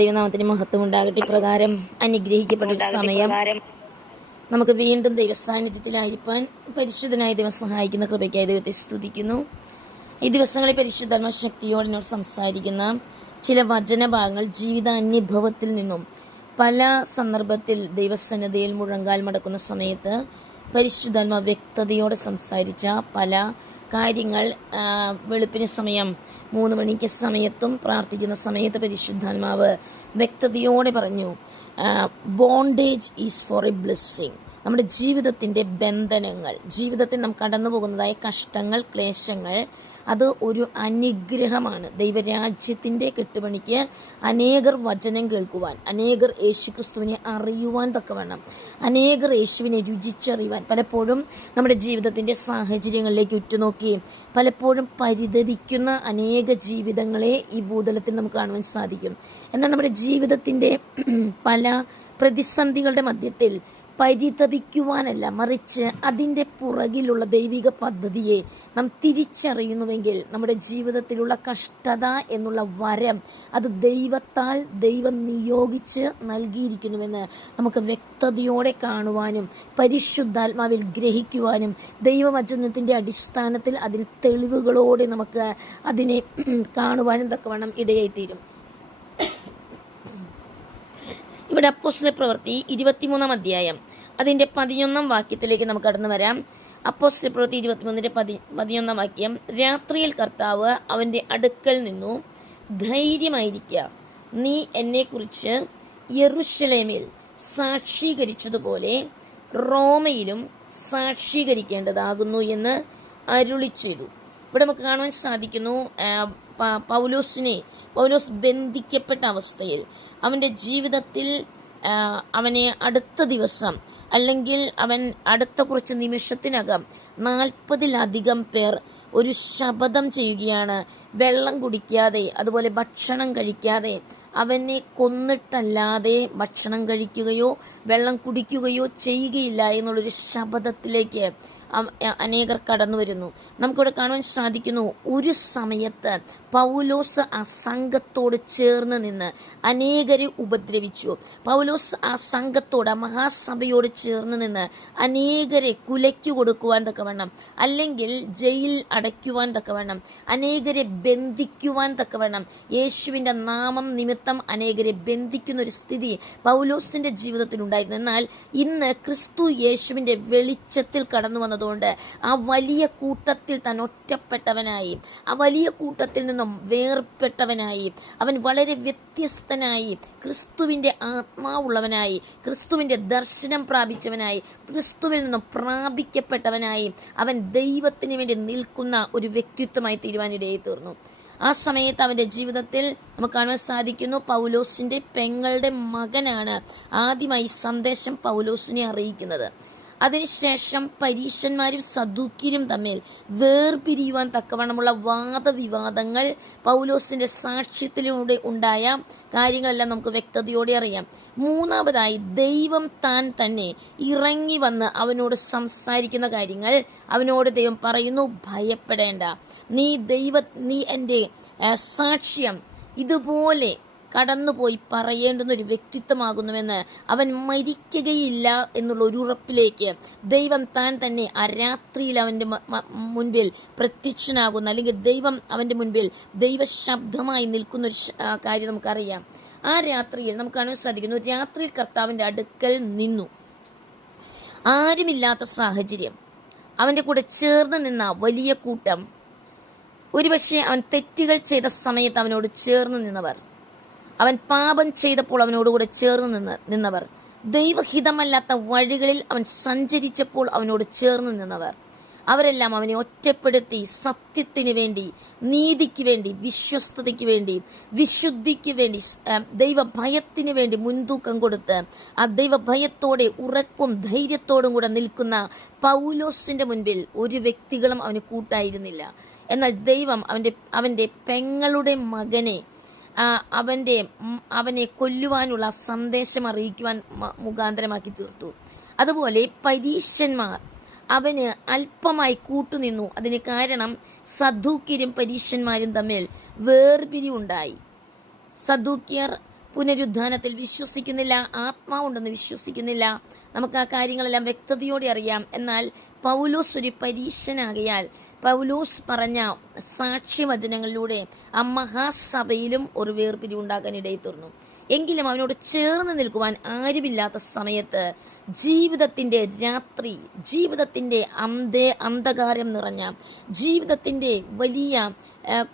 ദൈവനാമത്തിന് മഹത്വം ഉണ്ടാകട്ടെ. പ്രകാരം അനുഗ്രഹിക്കപ്പെട്ട ഒരു സമയം നമുക്ക് വീണ്ടും ദൈവസാന്നിധ്യത്തിലായിരിക്കാൻ പരിശുദ്ധനായ ദൈവം സഹായിക്കുന്ന കൃപയ്ക്കായി ദൈവത്തെ സ്തുതിക്കുന്നു. ഈ ദിവസങ്ങളിൽ പരിശുദ്ധാത്മ ശക്തിയോടെ എന്നോട് സംസാരിക്കുന്ന ചില വചനഭാഗങ്ങൾ ജീവിതാനുഭവത്തിൽ നിന്നും പല സന്ദർഭത്തിൽ ദൈവസന്നിധിയിൽ മുഴങ്കാൽ മടക്കുന്ന സമയത്ത് പരിശുദ്ധാത്മ വ്യക്തതയോടെ സംസാരിച്ച പല കാര്യങ്ങൾ വെളുപ്പിന് സമയം 3 മണിക്ക് സമയത്തും പ്രാർത്ഥിക്കുന്ന സമയത്ത് പരിശുദ്ധാത്മാവ് വ്യക്തതയോടെ പറഞ്ഞു, bondage is for a blessing. നമ്മുടെ ജീവിതത്തിൻ്റെ ബന്ധനങ്ങൾ, ജീവിതത്തിൽ നാം കടന്നു പോകുന്നതായ കഷ്ടങ്ങൾ, ക്ലേശങ്ങൾ, അത് ഒരു അനുഗ്രഹമാണ്. ദൈവരാജ്യത്തിൻ്റെ കെട്ടുപണിക്ക് അനേകർ വചനം കേൾക്കുവാൻ, അനേകർ യേശുക്രിസ്തുവിനെ അറിയുവാൻ തക്കവണ്ണം, അനേകർ യേശുവിനെ രുചിച്ചറിയുവാൻ പലപ്പോഴും നമ്മുടെ ജീവിതത്തിൻ്റെ സാഹചര്യങ്ങളിലേക്ക് ഉറ്റുനോക്കി പലപ്പോഴും പരിതപിക്കുന്ന അനേക ജീവിതങ്ങളെ ഈ ഭൂതലത്തിൽ നമുക്ക് കാണുവാൻ സാധിക്കും. എന്നാൽ നമ്മുടെ ജീവിതത്തിൻ്റെ പല പ്രതിസന്ധികളുടെ മധ്യത്തിൽ പരിതപിക്കുവാനല്ല, മറിച്ച് അതിൻ്റെ പുറകിലുള്ള ദൈവിക പദ്ധതിയെ നാം തിരിച്ചറിയുന്നുവെങ്കിൽ നമ്മുടെ ജീവിതത്തിലുള്ള കഷ്ടത എന്നുള്ള വരം അത് ദൈവം നിയോഗിച്ച് നൽകിയിരിക്കുന്നുവെന്ന് നമുക്ക് വ്യക്തതയോടെ കാണുവാനും പരിശുദ്ധാത്മാവിൽ ഗ്രഹിക്കുവാനും ദൈവവചനത്തിൻ്റെ അടിസ്ഥാനത്തിൽ അതിന് തെളിവുകളോടെ നമുക്ക് അതിനെ കാണുവാനും തക്കവണ്ണം ഇടയായിത്തീരും. ഇവിടെ അപ്പോസ്തല പ്രവൃത്തി 23-ാം അധ്യായം അതിൻ്റെ 11-ാം വാക്യത്തിലേക്ക് നമുക്ക് കടന്നു വരാം. അപ്പോസ്തല പ്രവൃത്തി 23-ന്റെ 11-ാം വാക്യം, രാത്രിയിൽ കർത്താവ് അവൻ്റെ അടുക്കൽ നിന്നു, ധൈര്യമായിരിക്കുക, നീ എന്നെക്കുറിച്ച് യെരൂശലേമിൽ സാക്ഷീകരിച്ചതുപോലെ റോമയിലും സാക്ഷീകരിക്കേണ്ടതാകുന്നു എന്ന് അരുളി ചെയ്തു. ഇവിടെ നമുക്ക് കാണുവാൻ സാധിക്കുന്നു, പൗലോസ് ബന്ധിക്കപ്പെട്ട അവസ്ഥയിൽ അവൻ്റെ ജീവിതത്തിൽ അവനെ അടുത്ത ദിവസം അല്ലെങ്കിൽ അവൻ അടുത്ത കുറച്ച് നിമിഷത്തിനകം 40-ലധികം പേർ ഒരു ശപഥം ചെയ്യുകയാണ്. വെള്ളം കുടിക്കാതെ, അതുപോലെ ഭക്ഷണം കഴിക്കാതെ, അവനെ കൊന്നിട്ടല്ലാതെ ഭക്ഷണം കഴിക്കുകയോ വെള്ളം കുടിക്കുകയോ ചെയ്യുകയില്ല എന്നുള്ളൊരു ശപഥത്തിലേക്ക് അനേകർ കടന്നു വരുന്നു. നമുക്കിവിടെ കാണുവാൻ സാധിക്കുന്നു, ഒരു സമയത്ത് പൗലോസ് ആ സംഘത്തോട് ചേർന്ന് നിന്ന് അനേകരെ ഉപദ്രവിച്ചു. പൗലോസ് ആ സംഘത്തോട്, ആ മഹാസഭയോട് ചേർന്ന് നിന്ന് അനേകരെ കുലയ്ക്കു കൊടുക്കുവാൻ തക്കവണ്ണം, അല്ലെങ്കിൽ ജയിൽ അടയ്ക്കുവാൻ തക്കവണ്ണം, അനേകരെ ബന്ധിക്കുവാൻ തക്കവണ്ണം, യേശുവിൻ്റെ നാമം നിമിത്തം അനേകരെ ബന്ധിക്കുന്ന ഒരു സ്ഥിതി പൗലോസിൻ്റെ ജീവിതത്തിൽ ഉണ്ടായിരുന്നു. എന്നാൽ ഇന്ന് ക്രിസ്തു യേശുവിൻ്റെ വെളിച്ചത്തിൽ കടന്നു വന്നതുകൊണ്ട് ആ വലിയ കൂട്ടത്തിൽ താൻ ഒറ്റപ്പെട്ടവനായി, ആ വലിയ കൂട്ടത്തിൽ നിന്നും വേർപെട്ടവനായി, അവൻ വളരെ വ്യത്യസ്തനായി, ക്രിസ്തുവിൻ്റെ ആത്മാവുള്ളവനായി, ക്രിസ്തുവിൻ്റെ ദർശനം പ്രാപിച്ചവനായി, ക്രിസ്തുവിൽ നിന്നും പ്രാപിക്കപ്പെട്ടവനായി അവൻ ദൈവത്തിന് വേണ്ടി നിൽക്കുന്ന ഒരു വ്യക്തിത്വമായി തീരുവാനിടയായി തീർന്നു. ആ സമയത്ത് അവൻ്റെ ജീവിതത്തിൽ നമുക്ക് കാണുവാൻ സാധിക്കുന്നു, പൗലോസിൻ്റെ പെങ്ങളുടെ മകനാണ് ആദ്യമായി സന്ദേശം പൗലോസിനെ അറിയിക്കുന്നത്. അതിനുശേഷം പരീശന്മാരും സദൂക്യരും തമ്മിൽ വേർപിരിയുവാൻ തക്കവണ്ണമുള്ള വാദവിവാദങ്ങൾ പൗലോസിൻ്റെ സാക്ഷ്യത്തിലൂടെ ഉണ്ടായ കാര്യങ്ങളെല്ലാം നമുക്ക് വ്യക്തതയോടെ അറിയാം. മൂന്നാമതായി ദൈവം താൻ തന്നെ ഇറങ്ങി വന്ന് അവനോട് സംസാരിക്കുന്ന കാര്യങ്ങൾ, അവനോട് ദൈവം പറയുന്നു, ഭയപ്പെടേണ്ട, നീ എൻ്റെ സാക്ഷ്യം ഇതുപോലെ കടന്നുപോയി പറയേണ്ടുന്ന ഒരു വ്യക്തിത്വമാകുന്നുവെന്ന്, അവൻ മരിക്കുകയില്ല എന്നുള്ള ഒരു ഉറപ്പിലേക്ക് ദൈവം താൻ തന്നെ ആ രാത്രിയിൽ അവൻ്റെ മുൻപിൽ പ്രത്യക്ഷനാകുന്ന, അല്ലെങ്കിൽ ദൈവം അവൻ്റെ മുൻപിൽ ദൈവശബ്ദമായി നിൽക്കുന്ന ഒരു കാര്യം നമുക്കറിയാം. ആ രാത്രിയിൽ നമുക്ക് കാണാൻ സാധിക്കുന്നു, രാത്രിയിൽ കർത്താവിൻ്റെ അടുക്കൽ നിന്നു. ആരുമില്ലാത്ത സാഹചര്യം, അവൻ്റെ കൂടെ ചേർന്ന് നിന്ന വലിയ കൂട്ടം, ഒരുപക്ഷെ അവൻ തെറ്റുകൾ ചെയ്ത സമയത്ത് അവനോട് ചേർന്ന് നിന്നവർ, അവൻ പാപം ചെയ്തപ്പോൾ അവനോടുകൂടെ ചേർന്ന് നിന്നവർ, ദൈവഹിതമല്ലാത്ത വഴികളിൽ അവൻ സഞ്ചരിച്ചപ്പോൾ അവനോട് ചേർന്ന് നിന്നവർ, അവരെല്ലാം അവനെ ഒറ്റപ്പെടുത്തി സത്യത്തിന് വേണ്ടി, നീതിക്ക് വേണ്ടി, വിശ്വസ്തതയ്ക്ക് വേണ്ടി, വിശുദ്ധിക്ക് വേണ്ടി, ദൈവഭയത്തിന് വേണ്ടി മുൻതൂക്കം കൊടുത്ത് ആ ദൈവഭയത്തോടെ ഉറപ്പും ധൈര്യത്തോടും കൂടെ നിൽക്കുന്ന പൗലോസിൻ്റെ മുൻപിൽ ഒരു വ്യക്തികളും അവന് കൂട്ടായിരുന്നില്ല. എന്നാൽ ദൈവം അവൻ്റെ പെങ്ങളുടെ മകനെ അവനെ കൊല്ലുവാനുള്ള സന്ദേശം അറിയിക്കുവാൻ മുഖാന്തരമാക്കി തീർത്തു. അതുപോലെ പരീശന്മാർ അവന് അല്പമായി കൂട്ടുനിന്നു. അതിന് കാരണം സദൂക്യരും പരീശന്മാരും തമ്മിൽ വേർപിരിവുണ്ടായി. സദൂക്യർ പുനരുദ്ധാനത്തിൽ വിശ്വസിക്കുന്നില്ല, ആത്മാവുണ്ടെന്ന് വിശ്വസിക്കുന്നില്ല. നമുക്ക് ആ കാര്യങ്ങളെല്ലാം വ്യക്തതയോടെ അറിയാം. എന്നാൽ പൗലോസ് ഒരു പരീശനാകയാൽ പൗലോസ് പറഞ്ഞ സാക്ഷ്യവചനങ്ങളിലൂടെ ആ മഹാസഭയിലും ഒരു വേർപിരിവുണ്ടാകാൻ ഇടയിൽ തീർന്നു. എങ്കിലും അവനോട് ചേർന്ന് നിൽക്കുവാൻ ആരുമില്ലാത്ത സമയത്ത് ജീവിതത്തിൻ്റെ രാത്രി, ജീവിതത്തിൻ്റെ അന്ധകാരം നിറഞ്ഞ, ജീവിതത്തിൻ്റെ വലിയ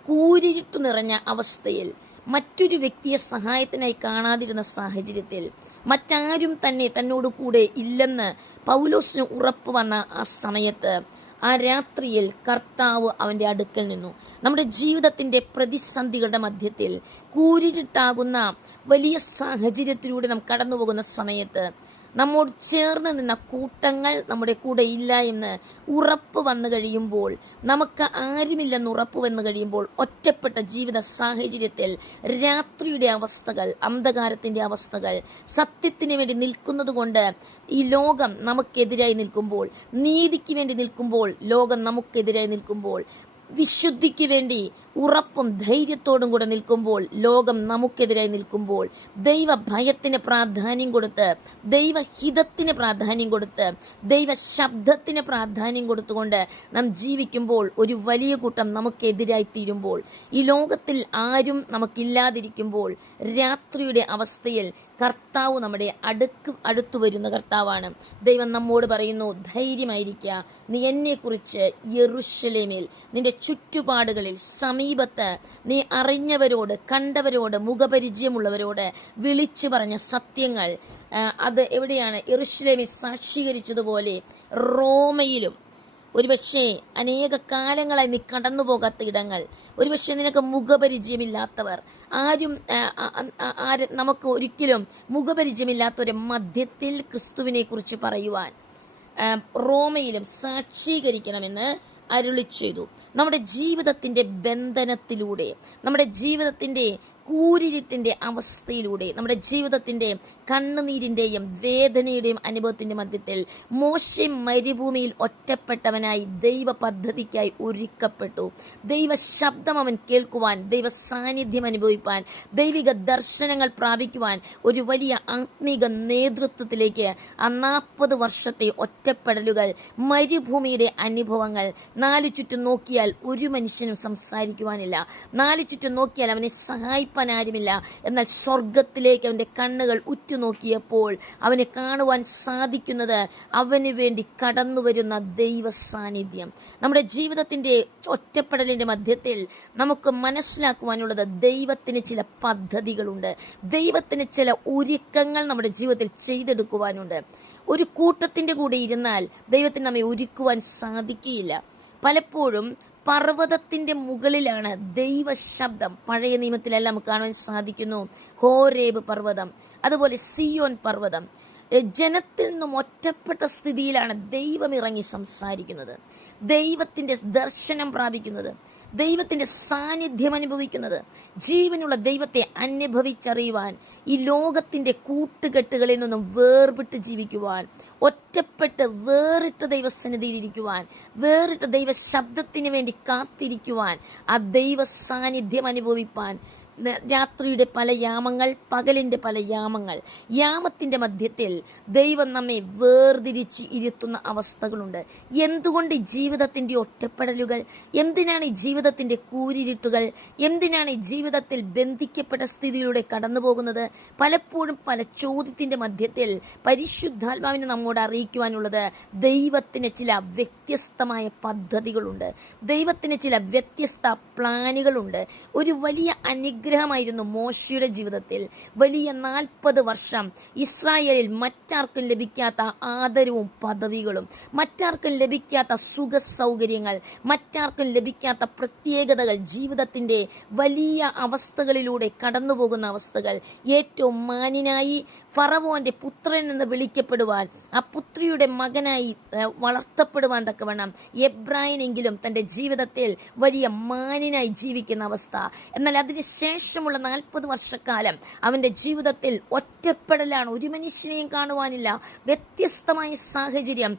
കൂരിരുട്ട് നിറഞ്ഞ അവസ്ഥയിൽ മറ്റൊരു വ്യക്തിയെ സഹായത്തിനായി കാണാതിരുന്ന സാഹചര്യത്തിൽ മറ്റാരും തന്നെ തന്നോട് കൂടെ ഇല്ലെന്ന് പൗലോസിന് ഉറപ്പ് വന്ന ആ സമയത്ത്, ആ രാത്രിയിൽ കർത്താവ് അവൻ്റെ അടുക്കൽ നിന്നു. നമ്മുടെ ജീവിതത്തിൻ്റെ പ്രതിസന്ധികളുടെ മധ്യത്തിൽ കൂരിരുട്ടാകുന്ന വലിയ സാഹചര്യത്തിലൂടെ നാം കടന്നു പോകുന്ന സമയത്ത് നമ്മോട് ചേർന്ന് നിന്ന കൂട്ടങ്ങൾ നമ്മുടെ കൂടെ ഇല്ല എന്ന് ഉറപ്പ് വന്നു കഴിയുമ്പോൾ, നമുക്ക് ആരുമില്ലെന്ന് ഉറപ്പ് വന്നു കഴിയുമ്പോൾ, ഒറ്റപ്പെട്ട ജീവിത സാഹചര്യത്തിൽ രാത്രിയുടെ അവസ്ഥകൾ, അന്ധകാരത്തിൻ്റെ അവസ്ഥകൾ, സത്യത്തിന് വേണ്ടി നിൽക്കുന്നത് കൊണ്ട് ഈ ലോകം നമുക്കെതിരായി നിൽക്കുമ്പോൾ, നീതിക്ക് വേണ്ടി നിൽക്കുമ്പോൾ ലോകം നമുക്കെതിരായി നിൽക്കുമ്പോൾ, വിശുദ്ധിക്ക് വേണ്ടി ഉറപ്പും ധൈര്യത്തോടും കൂടെ നിൽക്കുമ്പോൾ ലോകം നമുക്കെതിരായി നിൽക്കുമ്പോൾ, ദൈവ ഭയത്തിന് പ്രാധാന്യം കൊടുത്ത്, ദൈവഹിതത്തിന് പ്രാധാന്യം കൊടുത്ത്, ദൈവ ശബ്ദത്തിന് പ്രാധാന്യം കൊടുത്തുകൊണ്ട് നാം ജീവിക്കുമ്പോൾ, ഒരു വലിയ കൂട്ടം നമുക്കെതിരായി തീരുമ്പോൾ, ഈ ലോകത്തിൽ ആരും നമുക്കില്ലാതിരിക്കുമ്പോൾ, രാത്രിയുടെ അവസ്ഥയിൽ കർത്താവ് നമ്മുടെ അടുത്തു വരുന്ന കർത്താവാണ്. ദൈവം നമ്മോട് പറയുന്നു, ധൈര്യമായിരിക്കുക, നീ എന്നെക്കുറിച്ച് യെരൂശലേമിൽ നിന്റെ ചുറ്റുപാടുകളിൽ സമീപത്ത് നീ അറിഞ്ഞവരോട്, കണ്ടവരോട്, മുഖപരിചയമുള്ളവരോട് വിളിച്ചു പറഞ്ഞ സത്യങ്ങൾ അത് എവിടെയാണ്? യെരൂശലേമിൽ സാക്ഷീകരിച്ചതുപോലെ റോമയിലും, ഒരുപക്ഷെ അനേക കാലങ്ങളായി നീ കടന്നു പോകാത്ത ഇടങ്ങൾ, ഒരുപക്ഷെ നിനക്ക് മുഖപരിചയമില്ലാത്തവർ, നമുക്ക് ഒരിക്കലും മുഖപരിചയമില്ലാത്തൊരു മധ്യത്തിൽ ക്രിസ്തുവിനെ കുറിച്ച് പറയുവാൻ റോമയിലും സാക്ഷീകരിക്കണമെന്ന് അരുളി ചെയ്തു. നമ്മുടെ ജീവിതത്തിൻ്റെ ബന്ധനത്തിലൂടെ, നമ്മുടെ ജീവിതത്തിൻ്റെ കൂരിരുട്ടിൻ്റെ അവസ്ഥയിലൂടെ, നമ്മുടെ ജീവിതത്തിൻ്റെ കണ്ണുനീരിൻ്റെയും വേദനയുടെയും അനുഭവത്തിൻ്റെ മധ്യത്തിൽ മോശെ മരുഭൂമിയിൽ ഒറ്റപ്പെട്ടവനായി ദൈവ പദ്ധതിക്കായി ഒരുക്കപ്പെട്ടു. ദൈവ ശബ്ദം അവൻ കേൾക്കുവാൻ, ദൈവ സാന്നിധ്യം അനുഭവിപ്പാൻ, ദൈവിക ദർശനങ്ങൾ പ്രാപിക്കുവാൻ ഒരു വലിയ ആത്മീക നേതൃത്വത്തിലേക്ക് ആ 40 വർഷത്തെ ഒറ്റപ്പെടലുകൾ, മരുഭൂമിയുടെ അനുഭവങ്ങൾ, നാലു ചുറ്റും നോക്കിയാൽ ഒരു മനുഷ്യനും സംസാരിക്കുവാനില്ല, നാലു ചുറ്റും നോക്കിയാൽ അവനെ സഹായിപ്പാൻ ആരുമില്ല. എന്നാൽ സ്വർഗത്തിലേക്ക് അവൻ്റെ കണ്ണുകൾ ഉറ്റുനോക്കിയപ്പോൾ അവനെ കാണുവാൻ സാധിക്കുന്നത് അവന് വേണ്ടി കടന്നു വരുന്ന ദൈവ സാന്നിധ്യം. നമ്മുടെ ജീവിതത്തിൻ്റെ ഒറ്റപ്പെടലിൻ്റെ മധ്യത്തിൽ നമുക്ക് മനസ്സിലാക്കുവാനുള്ളത്, ദൈവത്തിന് ചില പദ്ധതികളുണ്ട്, ദൈവത്തിന് ചില ഒരുക്കങ്ങൾ നമ്മുടെ ജീവിതത്തിൽ ചെയ്തെടുക്കുവാനുണ്ട്. ഒരു കൂട്ടത്തിൻ്റെ കൂടെ ഇരുന്നാൽ ദൈവത്തിന് നമ്മെ ഒരുക്കുവാൻ സാധിക്കുകയില്ല. പലപ്പോഴും പർവ്വതത്തിൻ്റെ മുകളിലാണ് ദൈവശബ്ദം. പഴയ നിയമത്തിലെല്ലാം നമുക്ക് കാണാൻ സാധിക്കുന്നു. ഹോരേബ് പർവ്വതം, അതുപോലെ സിയോൻ പർവ്വതം. ജനത്തിൽ നിന്നും ഒറ്റപ്പെട്ട സ്ഥിതിയിലാണ് ദൈവം ഇറങ്ങി സംസാരിക്കുന്നത്, ദൈവത്തിൻ്റെ ദർശനം പ്രാപിക്കുന്നത്, ദൈവത്തിൻ്റെ സാന്നിധ്യം അനുഭവിക്കുന്നത്. ജീവനുള്ള ദൈവത്തെ അനുഭവിച്ചറിയുവാൻ, ഈ ലോകത്തിൻ്റെ കൂട്ടുകെട്ടുകളിൽ നിന്നും വേർപെട്ട് ജീവിക്കുവാൻ, ഒറ്റപ്പെട്ട് വേറിട്ട ദൈവസന്നിധിയിലിരിക്കുവാൻ, വേറിട്ട ദൈവ ശബ്ദത്തിന് വേണ്ടി കാത്തിരിക്കുവാൻ, ആ ദൈവ സാന്നിധ്യം അനുഭവിപ്പാൻ രാത്രിയുടെ പല യാമങ്ങൾ, പകലിൻ്റെ പല യാമങ്ങൾ, യാമത്തിൻ്റെ മധ്യത്തിൽ ദൈവം നമ്മെ വേർതിരിച്ച് ഇരുത്തുന്ന അവസ്ഥകളുണ്ട്. എന്തുകൊണ്ട് ഈ ജീവിതത്തിൻ്റെ ഒറ്റപ്പെടലുകൾ? എന്തിനാണ് ഈ ജീവിതത്തിൻ്റെ കൂരിരുട്ടുകൾ? എന്തിനാണ് ഈ ജീവിതത്തിൽ ബന്ധിക്കപ്പെട്ട സ്ഥിതിയിലൂടെ കടന്നു പോകുന്നത്? പലപ്പോഴും പല ചോദ്യത്തിൻ്റെ മധ്യത്തിൽ പരിശുദ്ധാത്മാവിനെ നമ്മോട് അറിയിക്കുവാനുള്ളത്, ദൈവത്തിന് ചില വ്യത്യസ്തമായ പദ്ധതികളുണ്ട്, ദൈവത്തിന് ചില വ്യത്യസ്ത പ്ലാനുകളുണ്ട്. ഒരു വലിയ അനുഗ്രഹമായിരുന്നു മോശയുടെ ജീവിതത്തിൽ. വലിയ 40 വർഷം ഇസ്രായേലിൽ മറ്റാർക്കും ലഭിക്കാത്ത ആദരവും പദവികളും, മറ്റാർക്കും ലഭിക്കാത്ത സുഖ സൗകര്യങ്ങൾ, മറ്റാർക്കും ലഭിക്കാത്ത പ്രത്യേകതകൾ, ജീവിതത്തിൻ്റെ വലിയ അവസ്ഥകളിലൂടെ കടന്നു പോകുന്ന അവസ്ഥകൾ. ഏറ്റവും മാന്യനായി ഫറവോന്റെ പുത്രൻ എന്ന് വിളിക്കപ്പെടുവാൻ, ആ പുത്രിയുടെ മകനായി വളർത്തപ്പെടുവാൻ തക്കവണ്ണം എബ്രായനെങ്കിലും തൻ്റെ ജീവിതത്തിൽ വലിയ മാന്യനായി ജീവിക്കുന്ന അവസ്ഥ. എന്നാൽ അതിനുശേഷം ശേഷമുള്ള 40 വർഷക്കാലം അവൻ്റെ ജീവിതത്തിൽ ഒറ്റപ്പെടലാണ്. ഒരു മനുഷ്യനെയും കാണുവാനില്ല. വ്യത്യസ്തമായ സാഹചര്യം.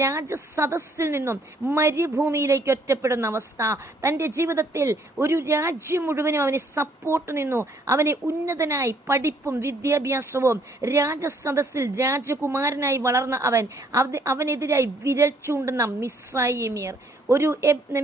രാജസദസ്സിൽ നിന്നും മരുഭൂമിയിലേക്ക് ഒറ്റപ്പെടുന്ന അവസ്ഥ. തൻ്റെ ജീവിതത്തിൽ ഒരു രാജ്യം മുഴുവനും അവനെ സപ്പോർട്ട് നിന്നു. അവനെ ഉന്നതനായി പഠിപ്പും വിദ്യാഭ്യാസവും രാജസദസ്സിൽ രാജകുമാരനായി വളർന്ന അവനെതിരായി വിരൽ ചൂണ്ടുന്ന മിസ്രയീമ്യർ, ഒരു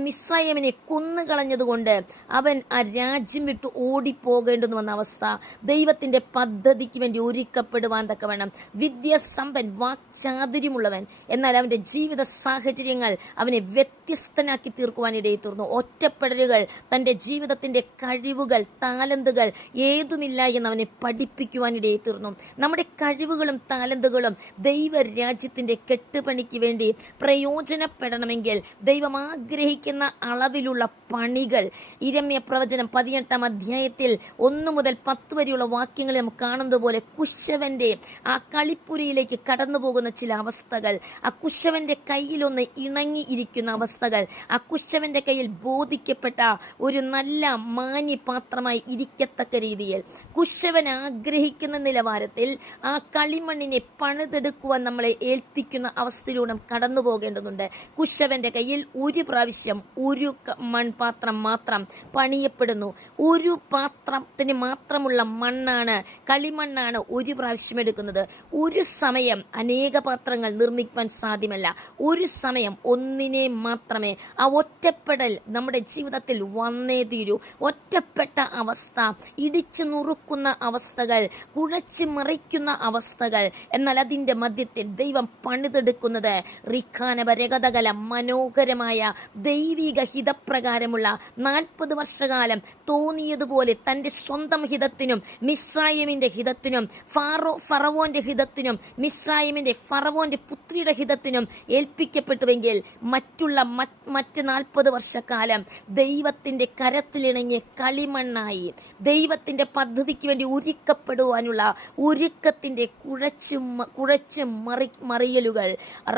മിസ്രയീമിനെ കൊന്നുകളഞ്ഞതുകൊണ്ട് അവൻ ആ രാജ്യം വിട്ട് ഓടിപ്പോകേണ്ടെന്ന് വന്ന അവസ്ഥ. ദൈവത്തിൻ്റെ പദ്ധതിക്ക് വേണ്ടി ഒരുക്കപ്പെടുവാൻ തക്കവണ്ണം വിദ്യാസമ്പൻ, വാക്ചാതുര്യമുള്ളവൻ, എന്നാൽ അവൻ്റെ ജീവിത സാഹചര്യങ്ങൾ അവനെ വ്യത്യസ്തനാക്കി തീർക്കുവാനിടയിൽ തീർന്നു. ഒറ്റപ്പെടലുകൾ, തൻ്റെ ജീവിതത്തിൻ്റെ കഴിവുകൾ, താലന്തുകൾ ഏതുമില്ല എന്ന് അവനെ പഠിപ്പിക്കുവാനിടയിൽ തീർന്നു. നമ്മുടെ കഴിവുകളും താലന്തുകളും ദൈവരാജ്യത്തിൻ്റെ കെട്ടുപണിക്ക് വേണ്ടി പ്രയോജനപ്പെടണമെങ്കിൽ ദൈവം ആഗ്രഹിക്കുന്ന അളവിലുള്ള പണികൾ, ഇരമ്യ പ്രവചനം 18-ാം അധ്യായത്തിൽ 1 മുതൽ 10 വരെയുള്ള വാക്യങ്ങൾ നമുക്ക് കാണുന്നത് പോലെ കുശവന്റെ ആ കളിപ്പുരയിലേക്ക് കടന്നു പോകുന്ന ചില അവസ്ഥകൾ, ആ കുശവന്റെ കയ്യിലൊന്ന് ഇണങ്ങിയിരിക്കുന്ന അവസ്ഥകൾ, ആ കുശവന്റെ കയ്യിൽ ബോധിക്കപ്പെട്ട ഒരു നല്ല മാന്യപാത്രമായി ഇരിക്കത്തക്ക രീതിയിൽ കുശവൻ ആഗ്രഹിക്കുന്ന നിലവാരത്തിൽ ആ കളിമണ്ണിനെ പണിതെടുക്കുവാൻ നമ്മളെ ഏൽപ്പിക്കുന്ന അവസ്ഥയിലൂടെ കടന്നു പോകേണ്ടതുണ്ട്. കുശവന്റെ കയ്യിൽ ഒരു പ്രാവശ്യം ഒരു മൺപാത്രം മാത്രം പണിയപ്പെടുന്നു. ഒരു പാത്രത്തിന് മാത്രമുള്ള മണ്ണാണ്, കളിമണ്ണാണ് ഒരു പ്രാവശ്യം എടുക്കുന്നത്. ഒരു സമയം അനേക പാത്രങ്ങൾ നിർമ്മിക്കാൻ സാധ്യമല്ല. ഒരു സമയം ഒന്നിനെ മാത്രമേ. ആ ഒറ്റപ്പെടൽ നമ്മുടെ ജീവിതത്തിൽ വന്നേ തീരൂ. ഒറ്റപ്പെട്ട അവസ്ഥ, ഇടിച്ചു നുറുക്കുന്ന അവസ്ഥകൾ, കുഴച്ച് മറിക്കുന്ന അവസ്ഥകൾ. എന്നാൽ അതിൻ്റെ മധ്യത്തിൽ ദൈവം പണിതെടുക്കുന്നത് റിഖാനബരകതകല മനോഹരമായ ദൈവിക ഹിതപ്രകാരമുള്ള 40 വർഷകാലം തോന്നിയതുപോലെ തൻ്റെ സ്വന്തം ഹിതത്തിനും മിസ്രയീമിന്റെ ഹിതത്തിനും ഫറവോന്റെ ഹിതത്തിനും ഫറവോന്റെ പുത്രിയുടെ ഹിതത്തിനും ഏൽപ്പിക്കപ്പെട്ടുവെങ്കിൽ മറ്റ് 40 വർഷക്കാലം ദൈവത്തിൻ്റെ കരത്തിലിണങ്ങിയ കളിമണ്ണായി ദൈവത്തിൻ്റെ പദ്ധതിക്ക് വേണ്ടി ഒരുക്കപ്പെടുവാനുള്ള ഒരുക്കത്തിൻ്റെ കുഴച്ച് മറിയലുകൾ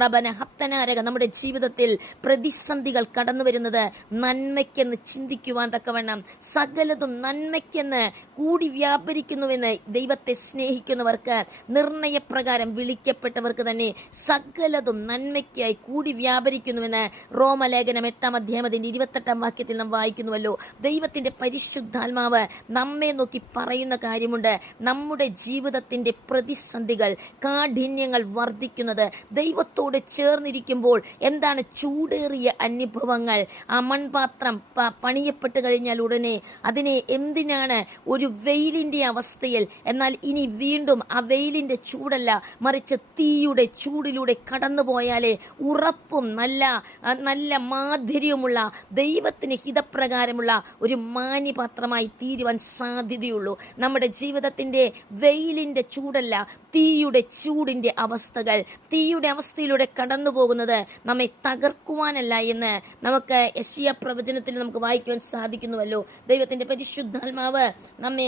റബന ഹപ്തനാരക. നമ്മുടെ ജീവിതത്തിൽ പ്രതിസന്ധികൾ കടന്നു വരുന്നത് നന്മയ്ക്കെന്ന് ചിന്തിക്കുവാൻ തക്കവണ്ണം, സകലതും നന്മയ്ക്കെന്ന് കൂടി വ്യാപരിക്കുന്നുവെന്ന് ദൈവത്തെ സ്നേഹിക്കുന്നവർക്ക്, നിർണയപ്രകാരം വിളിക്കപ്പെട്ടവർക്ക് തന്നെ സകലതും നന്മയ്ക്കായി കൂടി വ്യാപരിക്കുന്നുവെന്ന് റോമലേഖനം 8-ാം അധ്യായം 28-ാം വാക്യത്തിൽ നാം വായിക്കുന്നുവല്ലോ. ദൈവത്തിൻ്റെ പരിശുദ്ധാത്മാവ് നമ്മെ നോക്കി പറയുന്ന കാര്യമുണ്ട്. നമ്മുടെ ജീവിതത്തിൻ്റെ പ്രതിസന്ധികൾ, കാഠിന്യങ്ങൾ വർദ്ധിക്കുന്നത് ദൈവത്തോട് ചേർന്നിരിക്കുമ്പോൾ എന്താണ്? ചൂടേറിയ അനുഭവങ്ങൾ. ആ മൺപാത്രം പണിയപ്പെട്ട് കഴിഞ്ഞാൽ ഉടനെ അതിനെ എന്തിനാണ് ഒരു വെയിലിൻ്റെ അവസ്ഥയിൽ, എന്നാൽ ഇനി വീണ്ടും ആ വെയിലിൻ്റെ ചൂടല്ല, മറിച്ച് തീയുടെ ചൂടിലൂടെ കടന്നു പോയാലേ ഉറപ്പും നല്ല മാധുര്യമുള്ള ദൈവത്തിന് ഹിതപ്രകാരമുള്ള ഒരു മാന്യപാത്രമായി തീരുവാൻ സാധ്യതയുള്ളൂ. നമ്മുടെ ജീവിതത്തിൻ്റെ വെയിലിൻ്റെ ചൂടല്ല, തീയുടെ ചൂടിൻ്റെ അവസ്ഥകൾ. തീയുടെ അവസ്ഥയിലൂടെ കടന്നു പോകുന്നത് നമ്മെ തകർക്കുവാനല്ല എന്ന് നമുക്ക് യെശയ്യാ പ്രവചനത്തിൽ നമുക്ക് വായിക്കുവാൻ സാധിക്കുന്നുവല്ലോ. ദൈവത്തിൻ്റെ പരിശുദ്ധാത്മാവ് നമ്മെ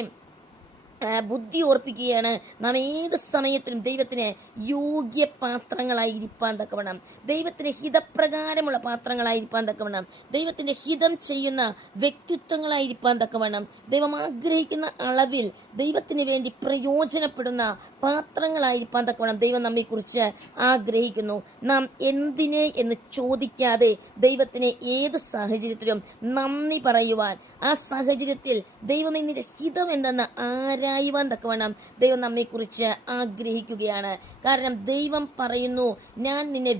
ബുദ്ധി ഓർപ്പിക്കുകയാണ്. നാം ഏത് സമയത്തിലും ദൈവത്തിന് യോഗ്യ പാത്രങ്ങളായിരിക്കാൻ തക്കവണ്ണം, ദൈവത്തിന് ഹിതപ്രകാരമുള്ള പാത്രങ്ങളായിരിക്കാൻ തക്കവണ്ണം, ദൈവത്തിൻ്റെ ഹിതം ചെയ്യുന്ന വ്യക്തിത്വങ്ങളായിരിക്കാൻ തക്കവണ്ണം, ദൈവം ആഗ്രഹിക്കുന്ന അളവിൽ ദൈവത്തിന് വേണ്ടി പ്രയോജനപ്പെടുന്ന പാത്രങ്ങളായിരിക്കാൻ തക്കവണ്ണം ദൈവം നമ്മെക്കുറിച്ച് ആഗ്രഹിക്കുന്നു. നാം എന്തിനെ എന്ന് ചോദിക്കാതെ ദൈവത്തിന് ഏത് സാഹചര്യത്തിലും നന്ദി പറയുവാൻ, ആ സാഹചര്യത്തിൽ ദൈവം എന്നിന്റെ ഹിതം എന്തെന്ന് ആരായുവാൻ തക്കവണ്ണം ദൈവം നമ്മെക്കുറിച്ച് ആഗ്രഹിക്കുകയാണ്. കാരണം ദൈവം പറയുന്നു, ഞാൻ നിന്നെ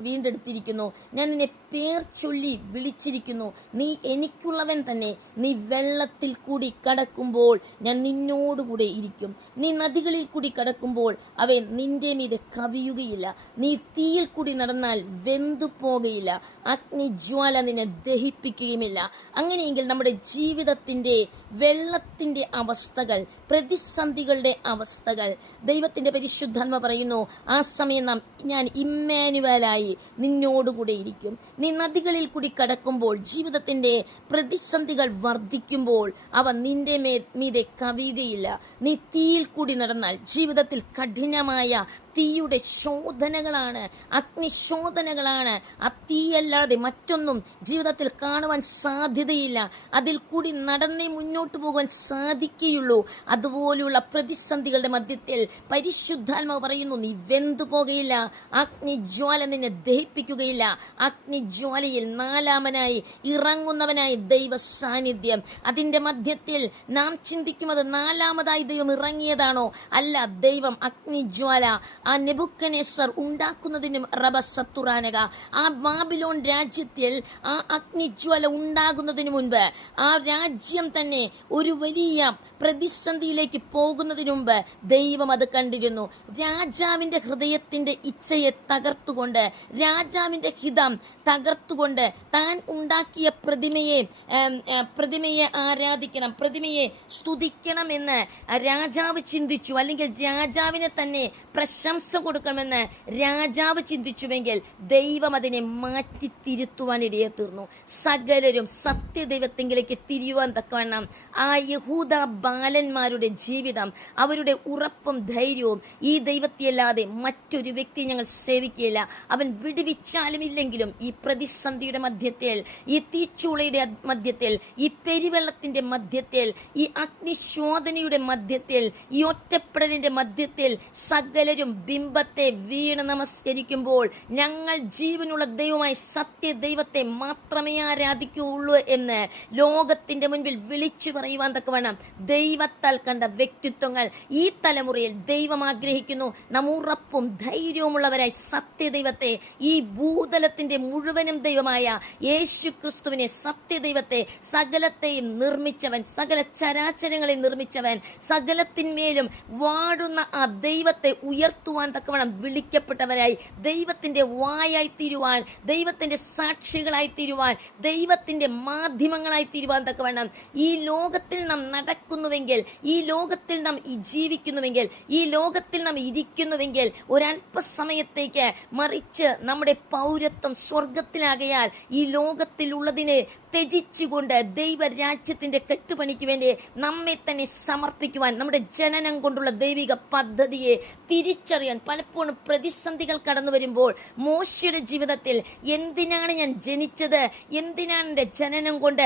വീണ്ടെടുത്തിരിക്കുന്നു, ഞാൻ നിന്നെ പേർ ചൊല്ലി വിളിച്ചിരിക്കുന്നു, നീ എനിക്കുള്ളവൻ തന്നെ. നീ വെള്ളത്തിൽ കൂടി കടക്കുമ്പോൾ ഞാൻ നിന്നോടുകൂടെ ഇരിക്കും, നീ നദികളിൽ കൂടി കടക്കുമ്പോൾ അവ നിന്റെ മീതെ കവിയുകയില്ല, നീ തീയിൽ കൂടി നടന്നാൽ വെന്തു പോകയില്ല, അഗ്നിജ്വാല നിന്നെ ദഹിപ്പിക്കുകയുമില്ല. അങ്ങനെയെങ്കിൽ നമ്മുടെ ജീവിതത്തിൻ്റെ വെള്ളത്തിൻ്റെ അവസ്ഥകൾ, പ്രതിസന്ധികളുടെ അവസ്ഥകൾ. ദൈവത്തിന്റെ പരിശുദ്ധാത്മ പറയുന്നു, ആ സമയം ഞാൻ ഇമ്മാനുവേലായി നിന്നോടുകൂടെ ഇരിക്കും. നീ നദികളിൽ കൂടി കടക്കുമ്പോൾ, ജീവിതത്തിന്റെ പ്രതിസന്ധികൾ വർദ്ധിക്കുമ്പോൾ അവ നിന്റെ മീതെ കവിയുകയില്ല. നീ തീയിൽ കൂടി നടന്നാൽ, ജീവിതത്തിൽ കഠിനമായ തീയുടെ ശോധനകളാണ്, അഗ്നിശോധനകളാണ്. ആ തീയല്ലാതെ മറ്റൊന്നും ജീവിതത്തിൽ കാണുവാൻ സാധ്യതയില്ല. അതിൽ കൂടി നടന്നേ മുന്നോട്ട് പോകാൻ സാധിക്കുകയുള്ളൂ. അതുപോലുള്ള പ്രതിസന്ധികളുടെ മധ്യത്തിൽ പരിശുദ്ധാത്മാവ് പറയുന്നു, നീ വെന്തു പോകുകയില്ല. അഗ്നിജ്വാല നിന്നെ ദഹിപ്പിക്കുകയില്ല. അഗ്നിജ്വാലയിൽ നാലാമനായി ഇറങ്ങുന്നവനായി ദൈവ സാന്നിധ്യം. അതിന്റെ മധ്യത്തിൽ നാം ചിന്തിക്കുന്നത് നാലാമതായി ദൈവം ഇറങ്ങിയതാണോ? അല്ല. ദൈവം അഗ്നിജ്വാല ആ നെബൂഖദ്നേസർ ഉണ്ടാക്കുന്നതിനും റബസത്തുറാനക, ആ ബാബിലോൺ രാജ്യത്തിൽ ആ അഗ്നിജ്വാല ഉണ്ടാകുന്നതിന് മുൻപ്, ആ രാജ്യം തന്നെ ഒരു വലിയ പ്രതിസന്ധിയിലേക്ക് പോകുന്നതിന് മുമ്പ് ദൈവം അത് കണ്ടിരുന്നു. രാജാവിന്റെ ഹൃദയത്തിന്റെ ഇച്ഛയെ തകർത്തുകൊണ്ട്, രാജാവിന്റെ ഹിതം തകർത്തുകൊണ്ട്, താൻ ഉണ്ടാക്കിയ പ്രതിമയെ ആരാധിക്കണം, പ്രതിമയെ സ്തുതിക്കണം എന്ന് രാജാവ് ചിന്തിച്ചു. അല്ലെങ്കിൽ രാജാവിനെ തന്നെ പ്രശംസ കൊടുക്കണമെന്ന് രാജാവ് ചിന്തിച്ചുവെങ്കിൽ ദൈവം അതിനെ മാറ്റി തിരുത്തുവാൻ ഇടയെ തീർന്നു. സകലരും സത്യദൈവത്തെങ്കിലേക്ക് തിരിയുവാൻ തക്കവണ്ണം ആ യഹൂദ ബാലന്മാരുടെ ജീവിതം, അവരുടെ ഉറപ്പും ധൈര്യവും, ഈ ദൈവത്തെയല്ലാതെ മറ്റൊരു വ്യക്തി ഞങ്ങൾ സേവിക്കുകയില്ല, അവൻ വിടുവിച്ചാലും ഇല്ലെങ്കിലും ഈ പ്രതിസന്ധിയുടെ മധ്യത്തിൽ, ഈ തീച്ചൂളയുടെ മധ്യത്തിൽ, ഈ പെരുവെള്ളത്തിന്റെ മധ്യത്തിൽ, ഈ അഗ്നിശോധനയുടെ മധ്യത്തിൽ, ഈ ഒറ്റപ്പെടലിന്റെ മധ്യത്തിൽ സകലരും ബിംബത്തെ വീണ് നമസ്കരിക്കുമ്പോൾ ഞങ്ങൾ ജീവനുള്ള ദൈവമായി സത്യദൈവത്തെ മാത്രമേ ആരാധിക്കുകയുള്ളൂ എന്ന് ലോകത്തിന്റെ മുൻപിൽ വിളിച്ചു പറയുവാൻ തക്കവണ്ണം ദൈവത്താൽ കണ്ട വ്യക്തിത്വങ്ങൾ ഈ തലമുറയിൽ ദൈവം ആഗ്രഹിക്കുന്നു. നാം ഉറപ്പും ധൈര്യവുമുള്ളവരായി സത്യദൈവത്തെ, ഈ ഭൂതലത്തിന്റെ മുഴുവനും ദൈവമായ യേശു ക്രിസ്തുവിനെ, സത്യദൈവത്തെ, സകലത്തെയും നിർമ്മിച്ചവൻ, സകല ചരാചരങ്ങളെ നിർമ്മിച്ചവൻ, സകലത്തിന്മേലും വാഴുന്ന ആ ദൈവത്തെ ഉയർത്തുവാൻ തക്കവണ്ണം വിളിക്കപ്പെട്ടവരായി ദൈവത്തിന്റെ വായായി തീരുവാൻ, ദൈവത്തിന്റെ സാക്ഷികളായി തീരുവാൻ, ദൈവത്തിന്റെ മാധ്യമങ്ങളായി തീരുവാൻ തക്കവണ്ണം ഈ ലോകത്തിൽ നാം നടക്കുന്നുവെങ്കിൽ, ഈ ലോകത്തിൽ നാം ജീവിക്കുന്നുവെങ്കിൽ, ഈ ലോകത്തിൽ നാം ഇരിക്കുന്നുവെങ്കിൽ ഒരല്പസമയത്തേക്ക്, മറിച്ച് നമ്മുടെ പൗരത്വം സ്വർഗത്തിലാകയാൽ ഈ ലോകത്തിലുള്ളതിനെ ത്യജിച്ചുകൊണ്ട് ദൈവരാജ്യത്തിന്റെ കെട്ടുപണിക്ക് വേണ്ടി നമ്മെ തന്നെ സമർപ്പിക്കുവാൻ, നമ്മുടെ ജനനം കൊണ്ടുള്ള ദൈവിക പദ്ധതിയെ തിരിച്ചറിയാൻ പലപ്പോഴും പ്രതിസന്ധികൾ കടന്നു വരുമ്പോൾ മോശയുടെ ജീവിതത്തിൽ എന്തിനാണ് ഞാൻ ജനിച്ചത്, എന്തിനാണ് എൻ്റെ ജനനം കൊണ്ട്,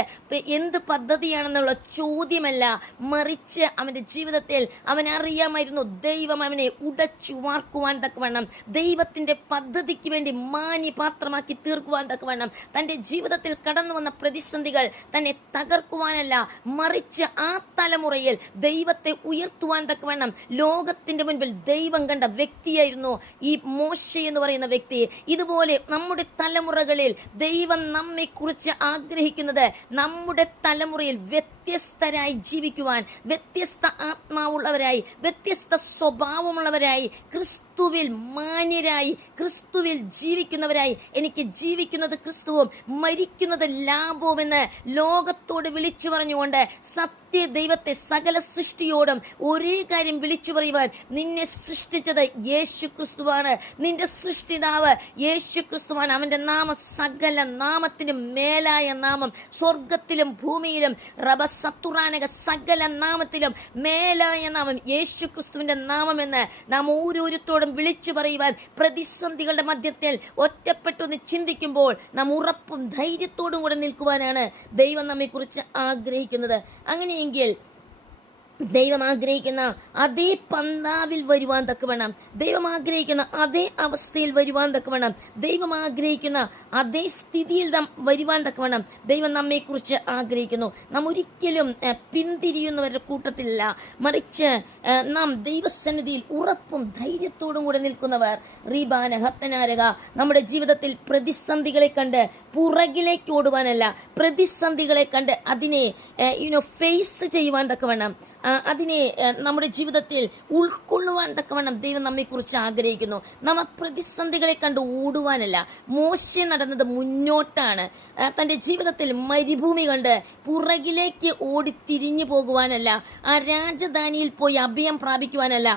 എന്ത് പദ്ധതിയാണെന്നുള്ള ചോദ്യമല്ല, മറിച്ച് അവന്റെ ജീവിതത്തിൽ അവൻ അറിയാമായിരുന്നു ദൈവം അവനെ ഉടച്ചു വാർക്കുവാൻ തക്കവണ്ണം, ദൈവത്തിന്റെ പദ്ധതിക്ക് വേണ്ടി മാന്യപാത്രമാക്കി തീർക്കുവാൻ തക്കവണ്ണം, തന്റെ ജീവിതത്തിൽ കടന്നു വന്ന പ്രതിസന്ധികൾ തന്നെ തകർക്കുവാനല്ല, മറിച്ച് ആ തലമുറയിൽ ദൈവത്തെ ഉയർത്തുവാൻ തക്കവണ്ണം ലോകത്തിന്റെ മുൻപിൽ ദൈവം കണ്ട വ്യക്തിയായിരുന്നു ഈ മോശ എന്ന് പറയുന്ന വ്യക്തി. ഇതുപോലെ നമ്മുടെ തലമുറകളിൽ ദൈവം നമ്മെ കുറിച്ച് ആഗ്രഹിക്കുന്നത് നമ്മുടെ തലമുറയിൽ വ്യത്യസ്തരായി ജീവിക്കുവാൻ, വ്യത്യസ്ത ആത്മാവുള്ളവരായി, വ്യത്യസ്ത സ്വഭാവമുള്ളവരായി, ക്രിസ്തുവിൽ മാന്യരായി, ക്രിസ്തുവിൽ ജീവിക്കുന്നവരായി, എനിക്ക് ജീവിക്കുന്നത് ക്രിസ്തുവും മരിക്കുന്നത് ലാഭവുമെന്ന് ലോകത്തോട് വിളിച്ചു പറഞ്ഞുകൊണ്ട് സത്യദൈവത്തെ സകല സൃഷ്ടിയോടും ഒരേ കാര്യം വിളിച്ചു പറയുവാൻ, നിന്നെ സൃഷ്ടിച്ചത് യേശു ക്രിസ്തുവാണ്, നിന്റെ സൃഷ്ടിതാവ് യേശു ക്രിസ്തുവാണ്, അവന്റെ നാമം സകല നാമത്തിനും മേലായ നാമം, സ്വർഗത്തിലും ഭൂമിയിലും റബസത്തുറാനക സകല നാമത്തിലും മേലായ നാമം യേശു ക്രിസ്തുവിന്റെ നാമമെന്ന് നാം ഓരോരുത്തോടും വിളിച്ചു പറയുവാൻ, പ്രതിസന്ധികളുടെ മധ്യത്തിൽ ഒറ്റപ്പെട്ടൊന്ന് ചിന്തിക്കുമ്പോൾ നാം ഉറപ്പും ധൈര്യത്തോടും കൂടെ നിൽക്കുവാനാണ് ദൈവം നമ്മെ കുറിച്ച് ആഗ്രഹിക്കുന്നത്. അങ്ങനെയെങ്കിൽ ദൈവം ആഗ്രഹിക്കുന്ന അതേ പന്താവിൽ വരുവാൻ തക്കവണ്ണം, ദൈവം ആഗ്രഹിക്കുന്ന അതേ അവസ്ഥയിൽ വരുവാൻ തക്കവണ്ണം, ദൈവം ആഗ്രഹിക്കുന്ന അതേ സ്ഥിതിയിൽ നാം വരുവാൻ തക്കവണ്ണം ദൈവം നമ്മെക്കുറിച്ച് ആഗ്രഹിക്കുന്നു. നാം ഒരിക്കലും പിന്തിരിയുന്നവരുടെ കൂട്ടത്തിലല്ല, മറിച്ച് നാം ദൈവസന്നിധിയിൽ ഉറപ്പും ധൈര്യത്തോടും കൂടെ നിൽക്കുന്നവർ. റീബാന ഹത്തനാരക, നമ്മുടെ ജീവിതത്തിൽ പ്രതിസന്ധികളെ കണ്ട് പുറകിലേക്ക് ഓടുവാനല്ല, പ്രതിസന്ധികളെ കണ്ട് അതിനെ ഫേസ് ചെയ്യുവാൻ തക്കവണ്ണം, അതിനെ നമ്മുടെ ജീവിതത്തിൽ ഉൾക്കൊള്ളുവാൻ തക്കവണ്ണം ദൈവം നമ്മെക്കുറിച്ച് ആഗ്രഹിക്കുന്നു. നമ്മ പ്രതിസന്ധികളെ കണ്ട് ഓടുവാനല്ല. മോശെ നടന്നത് മുന്നോട്ടാണ്. തൻ്റെ ജീവിതത്തിൽ മരുഭൂമി കണ്ട് പുറകിലേക്ക് ഓടി തിരിഞ്ഞു പോകുവാനല്ല, ആ രാജധാനിയിൽ പോയി അഭയം പ്രാപിക്കുവാനല്ല,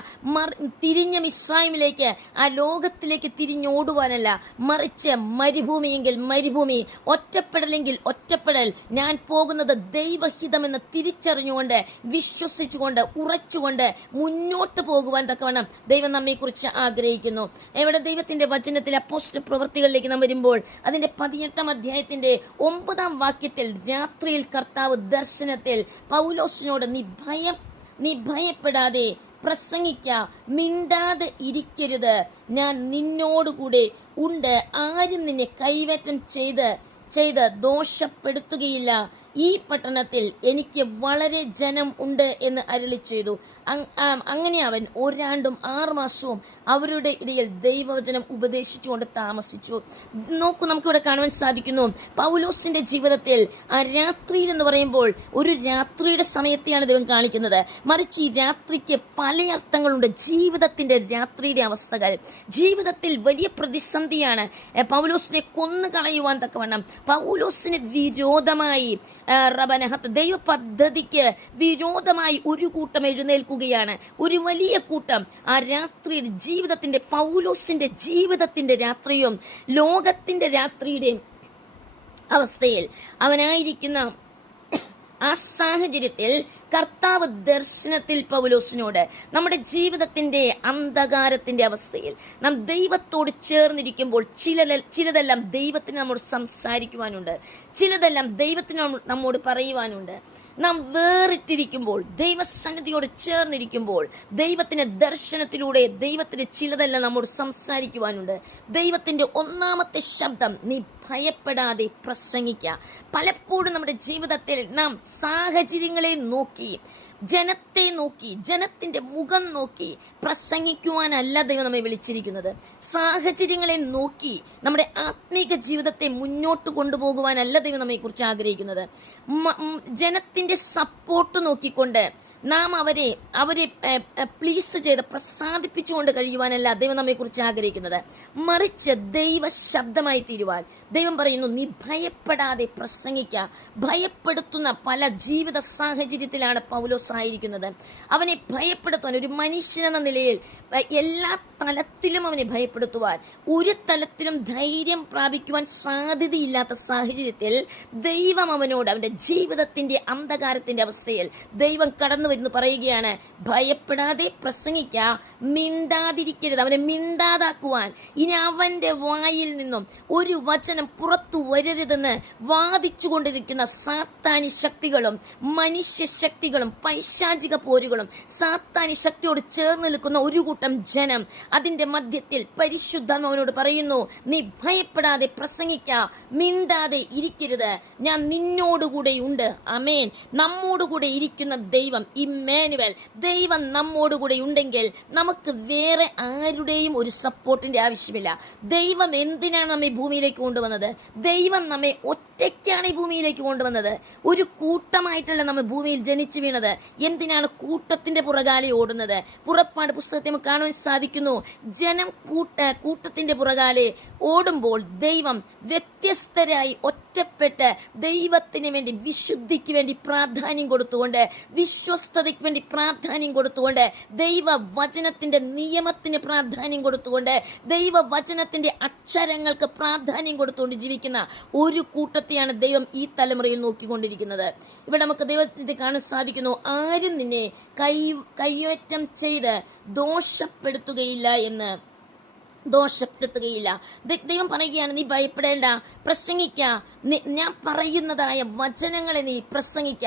തിരിഞ്ഞ മിസ്രൈമിലേക്ക്, ആ ലോകത്തിലേക്ക് തിരിഞ്ഞോടുവാനല്ല, മറിച്ച് മരുഭൂമിയെങ്കിൽ മരുഭൂമി, ഒറ്റപ്പെടലെങ്കിൽ ഒറ്റപ്പെടൽ, ഞാൻ പോകുന്നത് ദൈവഹിതമെന്ന് തിരിച്ചറിഞ്ഞുകൊണ്ട്, വിശ്വസിച്ചുകൊണ്ട്, ഉറച്ചുകൊണ്ട് മുന്നോട്ട് പോകുവാൻ തക്കവണ്ണം ദൈവം നമ്മെക്കുറിച്ച് ആഗ്രഹിക്കുന്നു. ഇവിടെ ദൈവത്തിന്റെ വചനത്തിൽ അപ്പോസ്തല പ്രവൃത്തികളിലേക്ക് നാം വരുമ്പോൾ അതിന്റെ 18-ാം അധ്യായത്തിന്റെ 9-ാം വാക്യത്തിൽ, രാത്രിയിൽ കർത്താവ് ദർശനത്തിൽ പൗലോസിനോട് നീ ഭയപ്പെടാതെ പ്രസംഗിക്ക, മിണ്ടാതെ ഇരിക്കരുത്, ഞാൻ നിന്നോടുകൂടെ ഉണ്ട്, ആരും നിന്നെ കൈവേറ്റം ചെയ്ത് ദോഷപ്പെടുത്തുകയില്ല, ഈ പട്ടണത്തിൽ എനിക്ക് വളരെ ജനം ഉണ്ട് എന്ന് അരുളി ചെയ്തു. അങ്ങനെ അവൻ 1 ആണ്ടും 6 മാസവും അവരുടെ ഇടയിൽ ദൈവവചനം ഉപദേശിച്ചുകൊണ്ട് താമസിച്ചു. നോക്കൂ, നമുക്കിവിടെ കാണുവാൻ സാധിക്കുന്നു, പൗലോസിന്റെ ജീവിതത്തിൽ ആ രാത്രിയിൽ എന്ന് പറയുമ്പോൾ ഒരു രാത്രിയുടെ സമയത്തെയാണ് ദൈവം കാണിക്കുന്നത്. മറിച്ച് ഈ രാത്രിക്ക് പല അർത്ഥങ്ങളുണ്ട്. ജീവിതത്തിന്റെ രാത്രിയുടെ അവസ്ഥകൾ, ജീവിതത്തിൽ വലിയ പ്രതിസന്ധിയാണ്. പൗലോസിനെ കൊന്നു കളയുവാൻ തക്കവണ്ണം, പൗലോസിന് വിരോധമായി ദൈവ പദ്ധതിക്ക് വിരോധമായി ഒരു കൂട്ടം എഴുന്നേൽക്കുകയാണ്. ഒരു വലിയ കൂട്ടം ആ രാത്രിയിൽ പൗലോസിന്റെ ജീവിതത്തിന്റെ രാത്രിയും ലോകത്തിന്റെ രാത്രിയുടെയും അവസ്ഥയിൽ അവനായിരിക്കുന്ന ആ സാഹചര്യത്തിൽ കർത്താവ് ദർശനത്തിൽ പൗലോസിനോട്, നമ്മുടെ ജീവിതത്തിന്റെ അന്ധകാരത്തിന്റെ അവസ്ഥയിൽ നാം ദൈവത്തോട് ചേർന്നിരിക്കുമ്പോൾ ചിലതെല്ലാം ദൈവത്തിന് നമ്മോട് സംസാരിക്കുവാനുണ്ട്, ചിലതെല്ലാം ദൈവത്തിന് നമ്മോട് പറയുവാനുണ്ട്. നാം വേറിട്ടിരിക്കുമ്പോൾ, ദൈവസന്നിധിയോട് ചേർന്നിരിക്കുമ്പോൾ, ദൈവത്തിന്റെ ദർശനത്തിലൂടെ ദൈവത്തിന് ചിലതെല്ലാം നമ്മോട് സംസാരിക്കുവാനുണ്ട്. ദൈവത്തിന്റെ ഒന്നാമത്തെ ശബ്ദം, നീ ഭയപ്പെടാതെ പ്രസംഗിക്കുക. പലപ്പോഴും നമ്മുടെ ജീവിതത്തിൽ നാം സാഹചര്യങ്ങളെ നോക്കി, ജനത്തെ നോക്കി, ജനത്തിന്റെ മുഖം നോക്കി പ്രസംഗിക്കുവാനല്ല ദൈവം നമ്മെ വിളിച്ചിരിക്കുന്നത്. സാഹചര്യങ്ങളെ നോക്കി നമ്മുടെ ആത്മീക ജീവിതത്തെ മുന്നോട്ട് കൊണ്ടുപോകുവാനല്ല ദൈവം നമ്മെ കുറിച്ച് ആഗ്രഹിക്കുന്നത്. ജനത്തിന്റെ സപ്പോർട്ട് നോക്കിക്കൊണ്ട് നാം അവരെ പ്ലീസ് ചെയ്ത് പ്രസാദിപ്പിച്ചുകൊണ്ട് കഴിയുവാനല്ല ദൈവം നമ്മെക്കുറിച്ച് ആഗ്രഹിക്കുന്നത്. മറിച്ച് ദൈവ ശബ്ദമായി തീരുവാൻ ദൈവം പറയുന്നു, നീ ഭയപ്പെടാതെ പ്രസംഗിക്കുക. ഭയപ്പെടുത്തുന്ന പല ജീവിത സാഹചര്യത്തിലാണ് പൗലോസ് ആയിരിക്കുന്നത്. അവനെ ഭയപ്പെടുത്തുവാൻ, ഒരു മനുഷ്യനെന്ന നിലയിൽ എല്ലാ തലത്തിലും അവനെ ഭയപ്പെടുത്തുവാൻ, ഒരു തലത്തിലും ധൈര്യം പ്രാപിക്കുവാൻ സാധ്യതയില്ലാത്ത സാഹചര്യത്തിൽ ദൈവം അവനോട്, അവന്റെ ജീവിതത്തിന്റെ അന്ധകാരത്തിന്റെ അവസ്ഥയിൽ ദൈവം കടന്നു വരുന്നു പറയുകയാണ്, ഭയപ്പെടാതെ പ്രസംഗിക്ക, മിണ്ടാതിരിക്കരുത്. അവനെ മിണ്ടാതാക്കുവാൻ, ഇനി അവന്റെ വായിൽ നിന്നും ഒരു വചനം പുറത്തു വരരുതെന്ന് വാദിച്ചുകൊണ്ടിരിക്കുന്ന സാത്താനി ശക്തികളും മനുഷ്യ ശക്തികളും പൈശാചിക പോരുകളും സാത്താനി ശക്തിയോട് ചേർന്ന് നിൽക്കുന്ന ഒരു കൂട്ടം ജനം, അതിന്റെ മധ്യത്തിൽ പരിശുദ്ധാത്മാവിനോട് പറയുന്നു, നീ ഭയപ്പെടാതെ പ്രസംഗിക്ക, മിണ്ടാതെ ഇരിക്കരുത്, ഞാൻ നിന്നോടുകൂടെ ഉണ്ട്. ആമേൻ. നമ്മോടുകൂടെ ഇരിക്കുന്ന ദൈവം, ഇമ്മാനുവേൽ, ദൈവം നമ്മോടുകൂടെ ഉണ്ടെങ്കിൽ നമുക്ക് വേറെ ആരുടെയും ഒരു സപ്പോർട്ടിന്റെ ആവശ്യമില്ല. ദൈവം എന്തിനാണ് നമ്മെ ഭൂമിയിലേക്ക് കൊണ്ടുവന്നത്? ദൈവം നമ്മെ ഒറ്റയ്ക്കാണ് ഈ ഭൂമിയിലേക്ക് കൊണ്ടുവന്നത്. ഒരു കൂട്ടമായിട്ടല്ല നമ്മൾ ഭൂമിയിൽ ജനിച്ചു വീണത്. എന്തിനാണ് കൂട്ടത്തിന്റെ പുറകാലെ ഓടുന്നത്? പുറപ്പാട് പുസ്തകത്തെ നമുക്ക് കാണുവാൻ സാധിക്കുന്നു. ജനം കൂട്ടത്തിന്റെ പുറകാലെ ഓടുമ്പോൾ ദൈവം വ്യത്യസ്തരായി ഒറ്റപ്പെട്ട് ദൈവത്തിന് വേണ്ടി, വിശുദ്ധിക്ക് വേണ്ടി പ്രാധാന്യം കൊടുത്തുകൊണ്ട്, വിശ്വസ്തതയ്ക്ക് വേണ്ടി പ്രാധാന്യം കൊടുത്തുകൊണ്ട്, ദൈവവചനത്തിന്റെ നിയമത്തിന് പ്രാധാന്യം കൊടുത്തുകൊണ്ട്, ദൈവവചനത്തിന്റെ അക്ഷരങ്ങൾക്ക് പ്രാധാന്യം കൊടുത്തുകൊണ്ട് ജീവിക്കുന്ന ഒരു കൂട്ടത്തെയാണ് ദൈവം ഈ തലമുറയിൽ നോക്കിക്കൊണ്ടിരിക്കുന്നത്. ഇവിടെ നമുക്ക് ദൈവത്തെ കാണാൻ സാധിക്കുന്നു, ആരും നിന്നെ കൈയേറ്റം ചെയ്ത് ദോഷപ്പെടുത്തുകയില്ല എന്ന്. ദൈവം പറയുകയാണ്, നീ ഭയപ്പെടേണ്ട, പ്രസംഗിക്ക, ഞാൻ പറയുന്നതായ വചനങ്ങളെ നീ പ്രസംഗിക്ക.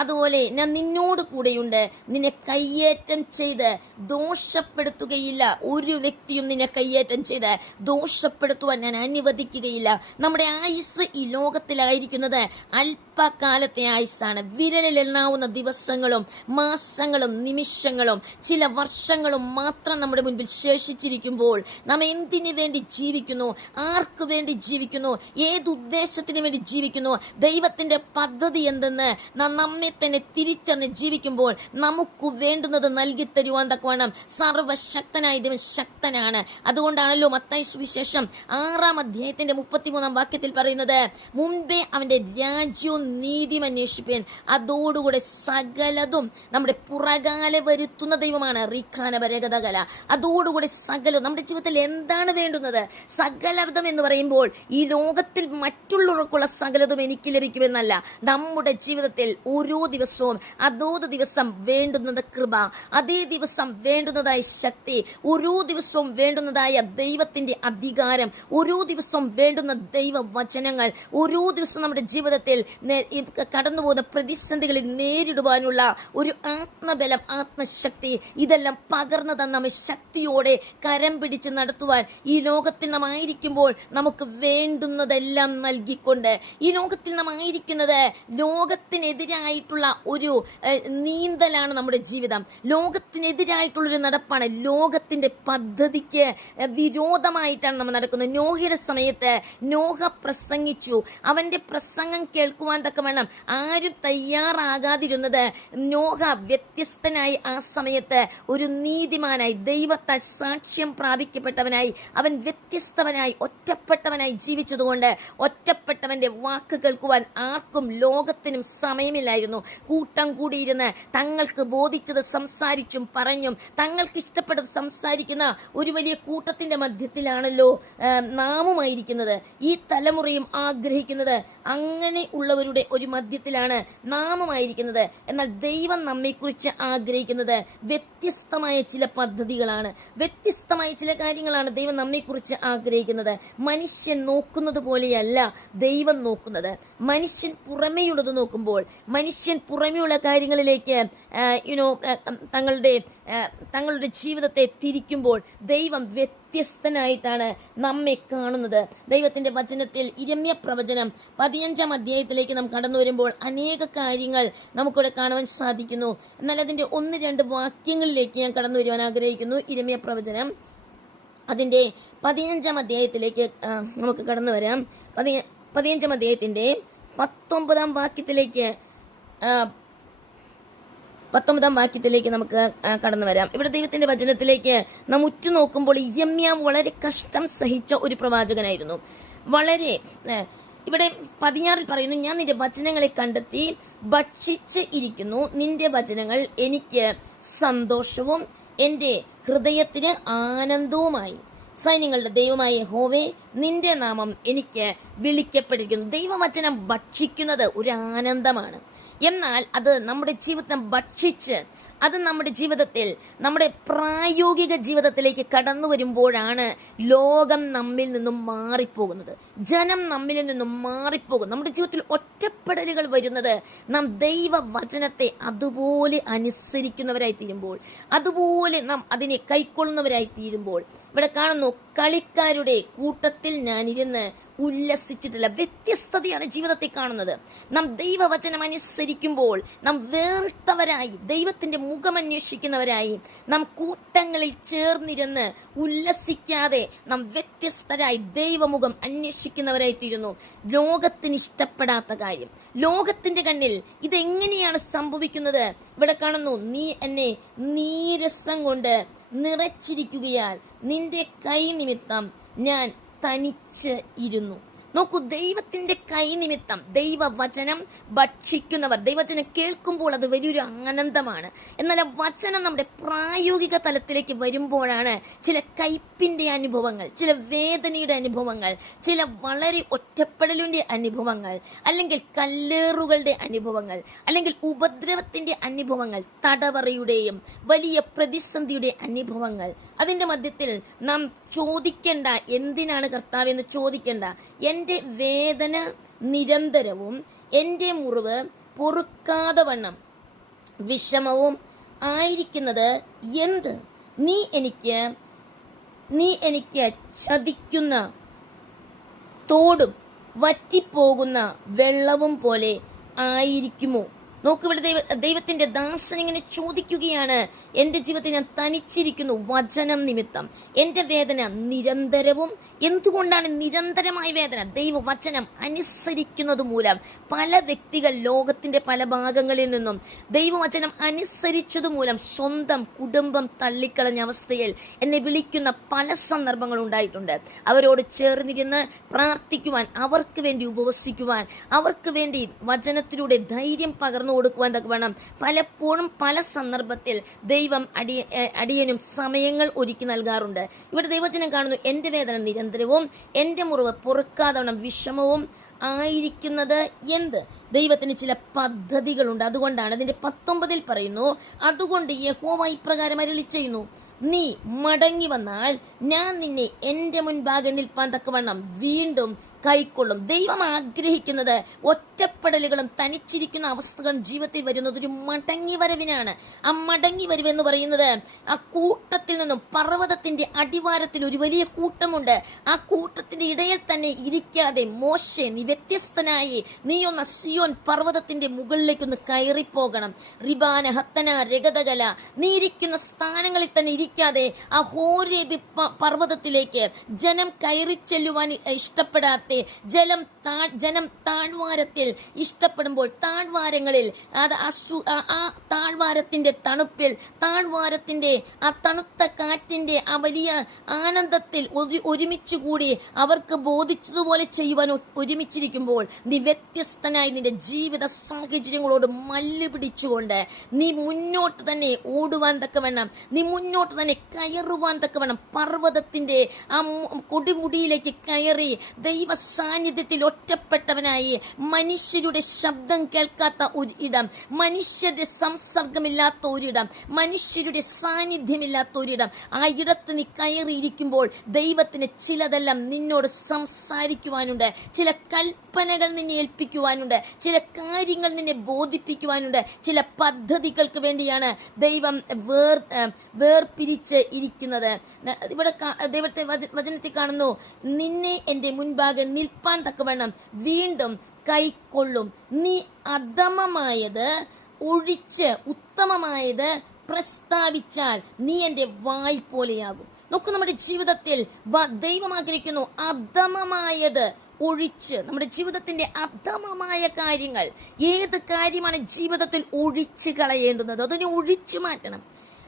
അതുപോലെ ഞാൻ നിന്നോട് കൂടെയുണ്ട്, നിന്നെ കയ്യേറ്റം ചെയ്ത് ദോഷപ്പെടുത്തുകയില്ല. ഒരു വ്യക്തിയും നിന്നെ കയ്യേറ്റം ചെയ്ത് ദോഷപ്പെടുത്തുവാൻ ഞാൻ അനുവദിക്കുകയില്ല. നമ്മുടെ ആയുസ് ഈ ലോകത്തിലായിരിക്കുന്നത് അല്പകാലത്തെ ആയുസ്സാണ്. വിരലിലെണ്ണാവുന്ന ദിവസങ്ങളും മാസങ്ങളും നിമിഷങ്ങളും ചില വർഷങ്ങളും മാത്രം നമ്മുടെ മുൻപിൽ ശേഷിച്ചിരിക്കുമ്പോൾ നാം എന്തിനു വേണ്ടി ജീവിക്കുന്നു, ആർക്കു വേണ്ടി ജീവിക്കുന്നു, ഏതുദ്ദേശത്തിന് വേണ്ടി ജീവിക്കുന്നു, ദൈവത്തിന്റെ പദ്ധതി എന്തെന്ന് നാം നമ്മെ തന്നെ തിരിച്ചറിഞ്ഞ് ജീവിക്കുമ്പോൾ നമുക്ക് വേണ്ടുന്നത് നൽകി തരുവാൻ തക്കവണ്ണം സർവശക്തനായ ദൈവം ശക്തനാണ്. അതുകൊണ്ടാണല്ലോ മത്തായി സുവിശേഷം 6-ാം അധ്യായത്തിന്റെ 33-ാം വാക്യത്തിൽ പറയുന്നത്, മുൻപേ അവന്റെ രാജ്യവും നീതിയും അന്വേഷിപ്പേൻ, അതോടുകൂടെ സകലതും നമ്മുടെ പുറകാലെ വരുത്തുന്ന ദൈവമാണ്. റീഖാനപരകതകല, അതോടുകൂടെ സകലം നമ്മുടെ ജീവിതത്തിൽ എന്താണ് വേണ്ടുന്നത്, സകലവിധം എന്ന് പറയുമ്പോൾ ഈ ലോകത്തിൽ മറ്റുള്ളവർക്കുള്ള സകലതും എനിക്ക് ലഭിക്കുമെന്നല്ല. നമ്മുടെ ജീവിതത്തിൽ ഓരോ ദിവസവും അതോത് ദിവസം വേണ്ടുന്നത് കൃപ, അതേ ദിവസം വേണ്ടുന്നതായ ശക്തി, ഓരോ ദിവസവും വേണ്ടുന്നതായ ദൈവത്തിന്റെ അധികാരം, ഓരോ ദിവസവും വേണ്ടുന്ന ദൈവവചനങ്ങൾ, ഓരോ ദിവസവും നമ്മുടെ ജീവിതത്തിൽ കടന്നുപോകുന്ന പ്രതിസന്ധികളിൽ നേരിടുവാനുള്ള ഒരു ആത്മബലം, ആത്മശക്തി, ഇതെല്ലാം പകർന്നു തന്ന നമ്മെ ശക്തിയോടെ കരം പിടിച്ച് നടത്തുവാൻ ഈ ലോകത്തിൽ നാം ആയിരിക്കുമ്പോൾ നമുക്ക് വേണ്ടുന്നതെല്ലാം നൽകിക്കൊണ്ട്, ഈ ലോകത്തിൽ നാം ആയിരിക്കുന്നത് ലോകത്തിനെതിരായിട്ടുള്ള ഒരു നീന്തലാണ് നമ്മുടെ ജീവിതം. ലോകത്തിനെതിരായിട്ടുള്ളൊരു നടപ്പാണ്. ലോകത്തിന്റെ പദ്ധതിക്ക് വിരോധമായിട്ടാണ് നമ്മൾ നടക്കുന്നത്. നോഹയുടെ സമയത്ത് നോഹ പ്രസംഗിച്ചു. അവന്റെ പ്രസംഗം കേൾക്കുവാൻ തക്കവണ്ണം ആരും തയ്യാറാകാതിരുന്നത് നോഹ വ്യത്യസ്തനായി ആ സമയത്ത് ഒരു നീതിമാനായി, ദൈവത്താൽ സാക്ഷ്യം പ്രാപിക്കപ്പെട്ടവനായി, അവൻ വ്യത്യസ്തവനായി ഒറ്റപ്പെട്ടവനായി ജീവിച്ചതുകൊണ്ട് ഒറ്റപ്പെട്ടവന്റെ വാക്ക് കേൾക്കുവാൻ ആർക്കും ലോകത്തിനും സമയമില്ലായിരുന്നു. കൂട്ടം കൂടിയിരുന്ന് തങ്ങൾക്ക് ബോധിച്ചത് സംസാരിച്ചും പറഞ്ഞും തങ്ങൾക്ക് ഇഷ്ടപ്പെട്ടത് സംസാരിക്കുന്ന ഒരു വലിയ കൂട്ടത്തിന്റെ മധ്യത്തിലാണല്ലോ നാമുമായിരിക്കുന്നത്. ഈ തലമുറയും ആഗ്രഹിക്കുന്നത് അങ്ങനെ ഉള്ളവരുടെ ഒരു മധ്യത്തിലാണ് നാമുമായിരിക്കുന്നത്. എന്നാൽ ദൈവം നമ്മെക്കുറിച്ച് ആഗ്രഹിക്കുന്നത് വ്യത്യസ്തമായ ചില പദ്ധതികളാണ്, വ്യത്യസ്തമായ ചില കാര്യങ്ങളാണ് ദൈവം നമ്മെക്കുറിച്ച് ആഗ്രഹിക്കുന്നത്. മനുഷ്യൻ നോക്കുന്നത് പോലെയല്ല ദൈവം നോക്കുന്നത്. മനുഷ്യൻ പുറമേയുള്ളത് നോക്കുമ്പോൾ, മനുഷ്യൻ പുറമേയുള്ള കാര്യങ്ങളിലേക്ക് തങ്ങളുടെ ജീവിതത്തെ തിരിക്കുമ്പോൾ ദൈവം വ്യത്യസ്തനായിട്ടാണ് നമ്മെ കാണുന്നത്. ദൈവത്തിന്റെ വചനത്തിൽ ഇരമ്യ പ്രവചനം 15-ാം അധ്യായത്തിലേക്ക് നാം കടന്നു വരുമ്പോൾ അനേക കാര്യങ്ങൾ നമുക്കിവിടെ കാണുവാൻ സാധിക്കുന്നു. എന്നാൽ അതിന്റെ 1-2 വാക്യങ്ങളിലേക്ക് ഞാൻ കടന്നു വരുവാൻ ആഗ്രഹിക്കുന്നു. ഇരമ്യ പ്രവചനം അതിന്റെ 15-ാം അധ്യായത്തിലേക്ക് നമുക്ക് കടന്നു വരാം. 15-ാം അധ്യായത്തിന്റെ 19-ാം വാക്യത്തിലേക്ക് 19-ാം വാക്യത്തിലേക്ക് നമുക്ക് കടന്നു വരാം. ഇവിടെ ദൈവത്തിന്റെ വചനത്തിലേക്ക് നാം ഉറ്റുനോക്കുമ്പോൾ യിരെമ്യാവ് വളരെ കഷ്ടം സഹിച്ച ഒരു പ്രവാചകനായിരുന്നു. വളരെ ഇവിടെ 16-ൽ പറയുന്നു, ഞാൻ നിന്റെ വചനങ്ങളെ കണ്ടെത്തി ഭക്ഷിച്ച് ഇരിക്കുന്നു, നിന്റെ വചനങ്ങൾ എനിക്ക് സന്തോഷവും എൻ്റെ ഹൃദയത്തിന് ആനന്ദവുമായി. സൈന്യങ്ങളുടെ ദൈവമായ യഹോവേ, നിന്റെ നാമം എനിക്ക് വിളിക്കപ്പെട്ടിരിക്കുന്നു. ദൈവവചനം ഭക്ഷിക്കുന്നത് ഒരു ആനന്ദമാണ്. എന്നാൽ അത് നമ്മുടെ ജീവിതത്തെ ഭക്ഷിച്ച് അത് നമ്മുടെ ജീവിതത്തിൽ, നമ്മുടെ പ്രായോഗിക ജീവിതത്തിലേക്ക് കടന്നു വരുമ്പോഴാണ് ലോകം നമ്മിൽ നിന്നും മാറിപ്പോകുന്നത്, ജനം നമ്മിൽ നിന്നും മാറിപ്പോകും. നമ്മുടെ ജീവിതത്തിൽ ഒറ്റപ്പെടലുകൾ വരുന്നത് നാം ദൈവവചനത്തെ അതുപോലെ അനുസരിക്കുന്നവരായി തീരുമ്പോൾ, അതുപോലെ നാം അതിനെ കൈക്കൊള്ളുന്നവരായി തീരുമ്പോൾ. ഇവിടെ കാണുന്നു, കളിക്കാരുടെ കൂട്ടത്തിൽ ഞാനിരുന്ന് ഉല്ലസിച്ചിട്ടില്ല. വ്യത്യസ്തതയാണ് ജീവിതത്തിൽ കാണുന്നത്. നാം ദൈവവചനം അനുസരിക്കുമ്പോൾ നാം വേറിട്ടവരായി, ദൈവത്തിന്റെ മുഖം അന്വേഷിക്കുന്നവരായി, നാം കൂട്ടങ്ങളിൽ ചേർന്നിരുന്ന് ഉല്ലസിക്കാതെ നാം വ്യത്യസ്തരായി ദൈവമുഖം അന്വേഷിക്കുന്നവരായി തീരുന്നു. ലോകത്തിന് ഇഷ്ടപ്പെടാത്ത കാര്യം, ലോകത്തിന്റെ കണ്ണിൽ ഇതെങ്ങനെയാണ് സംഭവിക്കുന്നത്? ഇവിടെ കാണുന്നു, നീ എന്നെ നീരസം കൊണ്ട് നിറച്ചിരിക്കുകയാൽ നിന്റെ കൈ നിമിത്തം ഞാൻ തനിച്ച് ഇരുന്നു. നോക്കൂ, ദൈവത്തിന്റെ കൈ നിമിത്തം ദൈവവചനം ഭക്ഷിക്കുന്നവർ, ദൈവവചനം കേൾക്കുമ്പോൾ അത് വലിയൊരു ആനന്ദമാണ്. എന്നാൽ ആ വചനം നമ്മുടെ പ്രായോഗിക തലത്തിലേക്ക് വരുമ്പോഴാണ് ചില കയ്പിന്റെ അനുഭവങ്ങൾ, ചില വേദനയുടെ അനുഭവങ്ങൾ, ചില വളരെ ഒറ്റപ്പെടലിന്റെ അനുഭവങ്ങൾ, അല്ലെങ്കിൽ കല്ലേറുകളുടെ അനുഭവങ്ങൾ, അല്ലെങ്കിൽ ഉപദ്രവത്തിന്റെ അനുഭവങ്ങൾ, തടവറയുടെയും വലിയ പ്രതിസന്ധിയുടെ അനുഭവങ്ങൾ. അതിന്റെ മധ്യത്തിൽ നാം ചോദിക്കേണ്ട, എന്തിനാണ് കർത്താവ് എന്ന് ചോദിക്കേണ്ട. എൻ്റെ വേദന നിരന്തരവും എൻ്റെ മുറിവ് പൊറുക്കാതെ വണ്ണം വിഷമവും ആയിരിക്കുന്നത് എന്ത്? നീ എനിക്ക് ചതിക്കുന്ന തോടും വറ്റിപ്പോകുന്ന വെള്ളവും പോലെ ആയിരിക്കുമോ? നോക്ക്, ഇവിടെ ദൈവത്തിന്റെ ദാസൻ ഇങ്ങനെ ചോദിക്കുകയാണ്, എൻ്റെ ജീവിതത്തിൽ ഞാൻ തനിച്ചിരിക്കുന്നു വചനം നിമിത്തം. എൻ്റെ വേദന നിരന്തരവും. എന്തുകൊണ്ടാണ് നിരന്തരമായ വേദന? ദൈവവചനം അനുസരിക്കുന്നത് മൂലം. പല വ്യക്തികൾ ലോകത്തിന്റെ പല ഭാഗങ്ങളിൽ നിന്നും ദൈവവചനം അനുസരിച്ചത് മൂലം സ്വന്തം കുടുംബം തള്ളിക്കളഞ്ഞ അവസ്ഥയിൽ എന്നെ വിളിക്കുന്ന പല സന്ദർഭങ്ങൾ ഉണ്ടായിട്ടുണ്ട്. അവരോട് ചേർന്നിരുന്ന് പ്രാർത്ഥിക്കുവാൻ, അവർക്ക് വേണ്ടി ഉപവസിക്കുവാൻ, അവർക്ക് വേണ്ടി വചനത്തിലൂടെ ധൈര്യം പകർന്നു കൊടുക്കുവാൻ വേണം. പലപ്പോഴും പല സന്ദർഭത്തിൽ ദൈവം അടിയനും സമയങ്ങൾ ഒരുക്കി നൽകാറുണ്ട്. ഇവിടെ ദൈവവചനം കാണുന്നു, എൻ്റെ വേദന നിരന്തരവും എൻ്റെ മുറിവ് പൊറുക്കാതവണ്ണം വിഷമവും ആയിരിക്കുന്നത് എന്ത്? ദൈവത്തിന് ചില പദ്ധതികളുണ്ട്. അതുകൊണ്ടാണ് അതിന്റെ 19 പറയുന്നു, അതുകൊണ്ട് യഹോവ ഇപ്രകാരം അരുളി ചെയ്യുന്നു, നീ മടങ്ങി വന്നാൽ ഞാൻ നിന്നെ എൻ്റെ മുൻപാകെ നിൽപ്പാൻ തക്കവണ്ണം വീണ്ടും കൈക്കൊള്ളും. ദൈവം ആഗ്രഹിക്കുന്നത് ഒറ്റപ്പെടലുകളും തനിച്ചിരിക്കുന്ന അവസ്ഥകളും ജീവിതത്തിൽ വരുന്നത് ഒരു മടങ്ങി വരവിനാണ്. ആ മടങ്ങി വരവെന്ന് പറയുന്നത് ആ കൂട്ടത്തിൽ നിന്നും, പർവ്വതത്തിന്റെ അടിവാരത്തിൽ ഒരു വലിയ കൂട്ടമുണ്ട്. ആ കൂട്ടത്തിന്റെ ഇടയിൽ തന്നെ ഇരിക്കാതെ മോശെ, നീ വ്യത്യസ്തനായി നീ ഒന്ന് സിയോൻ പർവ്വതത്തിന്റെ മുകളിലേക്കൊന്ന് കയറിപ്പോകണം. റിബാന, ഹത്തന, രഗതകല, നീ ഇരിക്കുന്ന സ്ഥാനങ്ങളിൽ തന്നെ ഇരിക്കാതെ ആ ഹോരേബ് പർവ്വതത്തിലേക്ക് ജനം കയറി ചെല്ലുവാൻ ഇഷ്ടപ്പെടാത്ത ജനം താഴ്വാരത്തിൽ ഇഷ്ടപ്പെടുമ്പോൾ, താഴ്വാരങ്ങളിൽ ആ താഴ്വാരത്തിന്റെ തണുപ്പിൽ, താഴ്വാരത്തിന്റെ ആ തണുത്ത കാറ്റിന്റെ ആ വലിയ ആനന്ദത്തിൽ ഒരുമിച്ച് കൂടി അവർക്ക് ബോധിച്ചതുപോലെ ചെയ്യുവാൻ ഒരുമിച്ചിരിക്കുമ്പോൾ, നീ വ്യത്യസ്തനായി നിന്റെ ജീവിത സാഹചര്യങ്ങളോട് മല്ല് പിടിച്ചുകൊണ്ട് നീ മുന്നോട്ട് തന്നെ ഓടുവാൻ തക്കവണ്ണം, നീ മുന്നോട്ട് തന്നെ കയറുവാൻ തക്കവണ്ണം, പർവ്വതത്തിന്റെ ആ കൊടുമുടിയിലേക്ക് കയറി ദൈവ സാന്നിധ്യത്തിൽ ഒറ്റപ്പെട്ടവനായി, മനുഷ്യരുടെ ശബ്ദം കേൾക്കാത്ത ഒരിടം, മനുഷ്യരുടെ സംസർഗമില്ലാത്ത ഒരിടം, മനുഷ്യരുടെ സാന്നിധ്യമില്ലാത്ത ഒരിടം, ആ ഇടത്ത് നീ കയറിയിരിക്കുമ്പോൾ ദൈവത്തിന് ചിലതെല്ലാം നിന്നോട് സംസാരിക്കുവാനുണ്ട്. ചില കൽപ്പനകൾ നിന്നെ ഏൽപ്പിക്കുവാനുണ്ട്. ചില കാര്യങ്ങൾ നിന്നെ ബോധിപ്പിക്കുവാനുണ്ട്. ചില പദ്ധതികൾക്ക് വേണ്ടിയാണ് ദൈവം വേർപിരിച്ച് ഇരിക്കുന്നത്. ഇവിടെ ദൈവത്തെ വചനത്തിൽ കാണുന്നു, നിന്നെ എൻ്റെ മുൻപാകെ നിൽപ്പാൻ തക്കവണ്ണം വീണ്ടും കൈക്കൊള്ളും. നീ അധമമായത് ഒഴിച്ച് ഉത്തമമായത് പ്രസ്താവിച്ചാൽ നീ എൻ്റെ വായ് പോലെയാകും. നോക്കൂ, നമ്മുടെ ജീവിതത്തിൽ ദൈവം ആഗ്രഹിക്കുന്നു അധമമായത് ഒഴിച്ച്, നമ്മുടെ ജീവിതത്തിന്റെ അധമമായ കാര്യങ്ങൾ, ഏത് കാര്യമാണ് ജീവിതത്തിൽ ഒഴിച്ചു കളയേണ്ടുന്നത് അതിനെ ഒഴിച്ചു മാറ്റണം.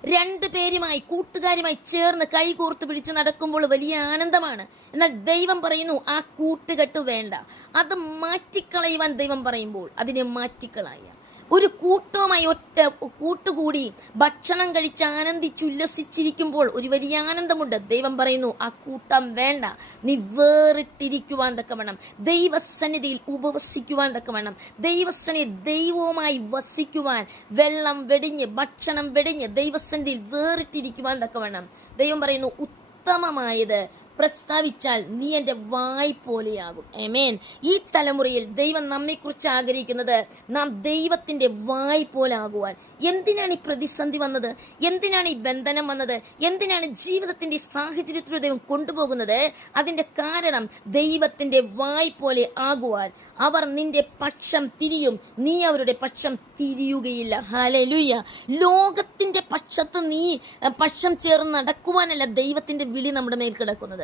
2 പേരുമായി, കൂട്ടുകാരുമായി ചേർന്ന് കൈകോർത്ത് പിടിച്ച് നടക്കുമ്പോൾ വലിയ ആനന്ദമാണ്. എന്നാൽ ദൈവം പറയുന്നു ആ കൂട്ടുകെട്ട് വേണ്ട, അത് മാറ്റിക്കളയുവാൻ ദൈവം പറയുമ്പോൾ അതിനെ മാറ്റിക്കളയ. ഒരു കൂട്ടവുമായി കൂട്ടുകൂടി ഭക്ഷണം കഴിച്ച് ആനന്ദിച്ചുല്ലസിച്ചിരിക്കുമ്പോൾ ഒരു വലിയ ആനന്ദമുണ്ട്. ദൈവം പറയുന്നു ആ കൂട്ടം വേണ്ട, നീ വേറിട്ടിരിക്കുവാൻ തക്കവണ്ണം, ദൈവസന്നിധിയിൽ ഉപവസിക്കുവാൻ തക്കവണ്ണം, ദൈവസന്നിധി ദൈവവുമായി വസിക്കുവാൻ, വെള്ളം വെടിഞ്ഞ് ഭക്ഷണം വെടിഞ്ഞ് ദൈവസന്നിധിയിൽ വേറിട്ടിരിക്കുവാൻ തക്കവണ്ണം ദൈവം പറയുന്നു ഉത്തമമായത് പ്രസ്താവിച്ചാൽ നീ എൻ്റെ വായ് പോലെയാകും. ആമേൻ. ഈ തലമുറയിൽ ദൈവം നമ്മെക്കുറിച്ച് ആഗ്രഹിക്കുന്നത് നാം ദൈവത്തിന്റെ വായ് പോലെ ആകുവാൻ. എന്തിനാണ് ഈ പ്രതിസന്ധി വന്നത്? എന്തിനാണ് ഈ ബന്ധനം വന്നത്? എന്തിനാണ് ജീവിതത്തിന്റെ സാഹചര്യത്തിലൂടെ ദൈവം കൊണ്ടുപോകുന്നത്? അതിന്റെ കാരണം ദൈവത്തിന്റെ വായ് പോലെ ആകുവാൻ. അവർ നിന്റെ പക്ഷം തിരിയും, നീ അവരുടെ പക്ഷം തിരിയുകയില്ല. ഹല്ലേലൂയ. ലോകത്തിന്റെ പക്ഷത്ത് നീ പക്ഷം ചേർന്ന് നടക്കുവാനല്ല ദൈവത്തിന്റെ വിളി നമ്മുടെ മേൽ കിടക്കുന്നത്.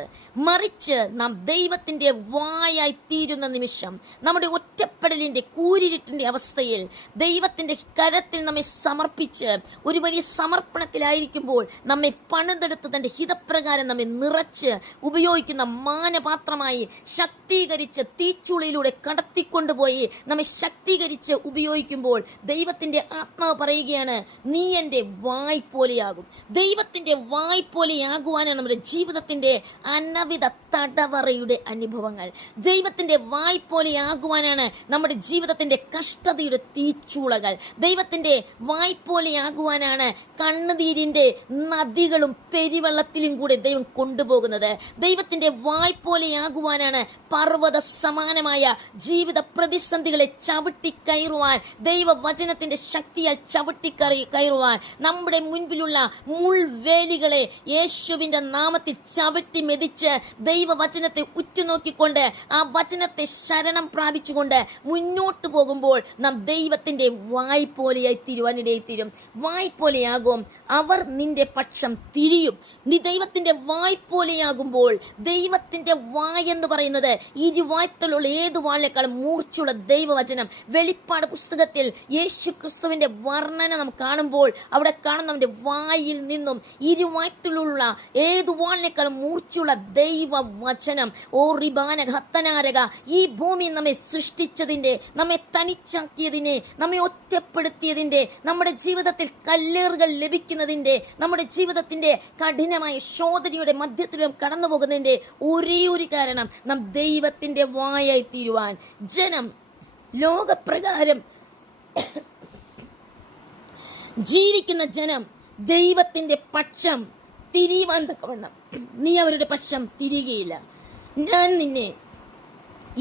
മറിച്ച് നാം ദൈവത്തിന്റെ വായായി തീരുന്ന നിമിഷം, നമ്മുടെ ഒറ്റപ്പെടലിന്റെ കൂരിരുട്ടിന്റെ അവസ്ഥയിൽ ദൈവത്തിന്റെ കരത്തിൽ നമ്മെ സമർപ്പിച്ച് ഒരു വലിയ സമർപ്പണത്തിലായിരിക്കുമ്പോൾ നമ്മെ പണിതെടുത്ത് തന്റെ ഹിതപ്രകാരം നമ്മെ നിറച്ച് ഉപയോഗിക്കുന്ന മാനപാത്രമായി ശക്തീകരിച്ച് തീച്ചുളിയിലൂടെ കടത്തിക്കൊണ്ടുപോയി നമ്മെ ശക്തീകരിച്ച് ഉപയോഗിക്കുമ്പോൾ ദൈവത്തിന്റെ ആത്മാവ് പറയുകയാണ്, നീ എൻ്റെ വായ് പോലെയാകും. ദൈവത്തിന്റെ വായ് പോലെയാകുവാനാണ് നമ്മുടെ ജീവിതത്തിന്റെ അനവിധ തടവറയുടെ അനുഭവങ്ങൾ. ദൈവത്തിന്റെ വായ് പോലെയാകുവാനാണ് നമ്മുടെ ജീവിതത്തിന്റെ കഷ്ടതയുടെ തീച്ചൂളകൾ. ദൈവത്തിന്റെ വായ് പോലെയാകുവാനാണ് കണ്ണുനീരിന്റെ നദികളും പെരുവെള്ളത്തിലും കൂടെ ദൈവം കൊണ്ടുപോകുന്നത്. ദൈവത്തിന്റെ വായ് പോലെയാകുവാനാണ് പർവ്വത സമാനമായ ജീവിത പ്രതിസന്ധികളെ ചവിട്ടി കയറുവാൻ, ദൈവവചനത്തിന്റെ ശക്തിയാൽ ചവിട്ടി കയറുവാൻ, നമ്മുടെ മുൻപിലുള്ള മുൾവേലികളെ യേശുവിന്റെ നാമത്തിൽ ചവിട്ടി മെതിച്ച് ദൈവവചനത്തെ ഉറ്റുനോക്കിക്കൊണ്ട് ആ വചനത്തെ ശരണം പ്രാപിച്ചുകൊണ്ട് മുന്നോട്ട് പോകുമ്പോൾ നാം ദൈവത്തിന്റെ വായ് പോലെയായി തീരുവാനിടയിത്തീരും. വായ് പോലെയാകും, അവർ നിന്റെ പക്ഷം തിരിയും. നീ ദൈവത്തിന്റെ വായ് പോലെയാകുമ്പോൾ, ദൈവത്തിന്റെ വായ് എന്ന് പറയുന്നത് ഇരുവായ്ത്തലുള്ള ഏതു വാളിനേക്കാളും മൂർച്ചയുള്ള ദൈവവചനം. വെളിപ്പാട് പുസ്തകത്തിൽ യേശു ക്രിസ്തുവിന്റെ വർണ്ണന നാം കാണുമ്പോൾ അവിടെ കാണുന്നവന്റെ വായിൽ നിന്നും ഇരുവായ്ത്തലുള്ള ഏതു വാളിനേക്കാളും മൂർച്ചയുള്ള ദൈവവചനം. ഓ റിബാന ഹത്തനാരക, ഈ ഭൂമി നമ്മെ സൃഷ്ടിച്ചതിന്റെ, നമ്മെ തനിച്ചാക്കിയതിനെ, നമ്മെ ഒറ്റപ്പെടുത്തിയതിന്റെ, നമ്മുടെ ജീവിതത്തിൽ കല്ലേറുകൾ ലഭിക്കുന്നതിന്റെ, നമ്മുടെ ജീവിതത്തിന്റെ കഠിനമായ ശോധനയുടെ മധ്യത്തിലും കടന്നു പോകുന്നതിന്റെ ഒരേ ഒരു കാരണം നാം ദൈവത്തിന്റെ വായായി തീരുവാൻ. ജനം ലോകപ്രകാരം ജീവിക്കുന്ന ജനം ദൈവത്തിന്റെ പക്ഷം തിരിയുവാൻ തക്കവണ്ണം നീ അവരുടെ പക്ഷം തിരികയില്ല. ഞാൻ നിന്നെ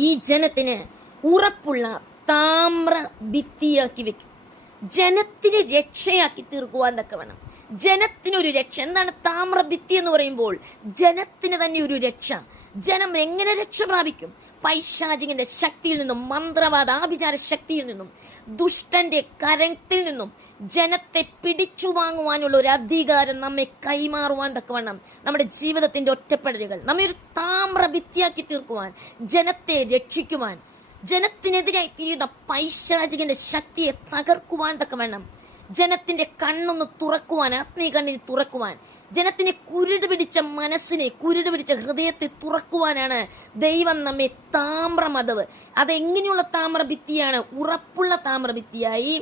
ഈ ജനത്തിന് ഉറപ്പുള്ള താമ്ര ഭിത്തിയാക്കി വെക്കും. ജനത്തിന് രക്ഷയാക്കി തീർക്കുവാൻ തക്കവണ്ണം. ജനത്തിനൊരു രക്ഷ. എന്താണ് താമ്ര ഭിത്തി എന്ന് പറയുമ്പോൾ? ജനത്തിന് തന്നെ ഒരു രക്ഷ. ജനം എങ്ങനെ രക്ഷ പ്രാപിക്കും? പൈശാചികന്റെ ശക്തിയിൽ നിന്നും, മന്ത്രവാദ ആഭിചാര ശക്തിയിൽ നിന്നും, ദുഷ്ടന്റെ കരത്തിൽ നിന്നും ജനത്തെ പിടിച്ചു വാങ്ങുവാനുള്ള ഒരു അധികാരം നമ്മെ കൈമാറുവാൻ തക്കവണ്ണം നമ്മുടെ ജീവിതത്തിന്റെ ഒറ്റപ്പെടലുകൾ നമ്മെ ഒരു താമ്ര ഭിത്തിയാക്കി തീർക്കുവാൻ, ജനത്തെ രക്ഷിക്കുവാൻ, ജനത്തിനെതിരായി തീരുന്ന പൈശാചികന്റെ ശക്തിയെ തകർക്കുവാൻ തക്കവണ്ണം, ജനത്തിന്റെ കണ്ണൊന്ന് തുറക്കുവാൻ, ആത്മീയ കണ്ണിന് തുറക്കുവാൻ, ജനത്തിന് കുരുട് പിടിച്ച മനസ്സിനെ, കുരുട് പിടിച്ച ഹൃദയത്തെ തുറക്കുവാനാണ് ദൈവം നമ്മെ താമ്രമതവ്. അതെങ്ങനെയുള്ള താമ്ര ഭിത്തിയാണ്? ഉറപ്പുള്ള താമ്ര ഭിത്തിയായി.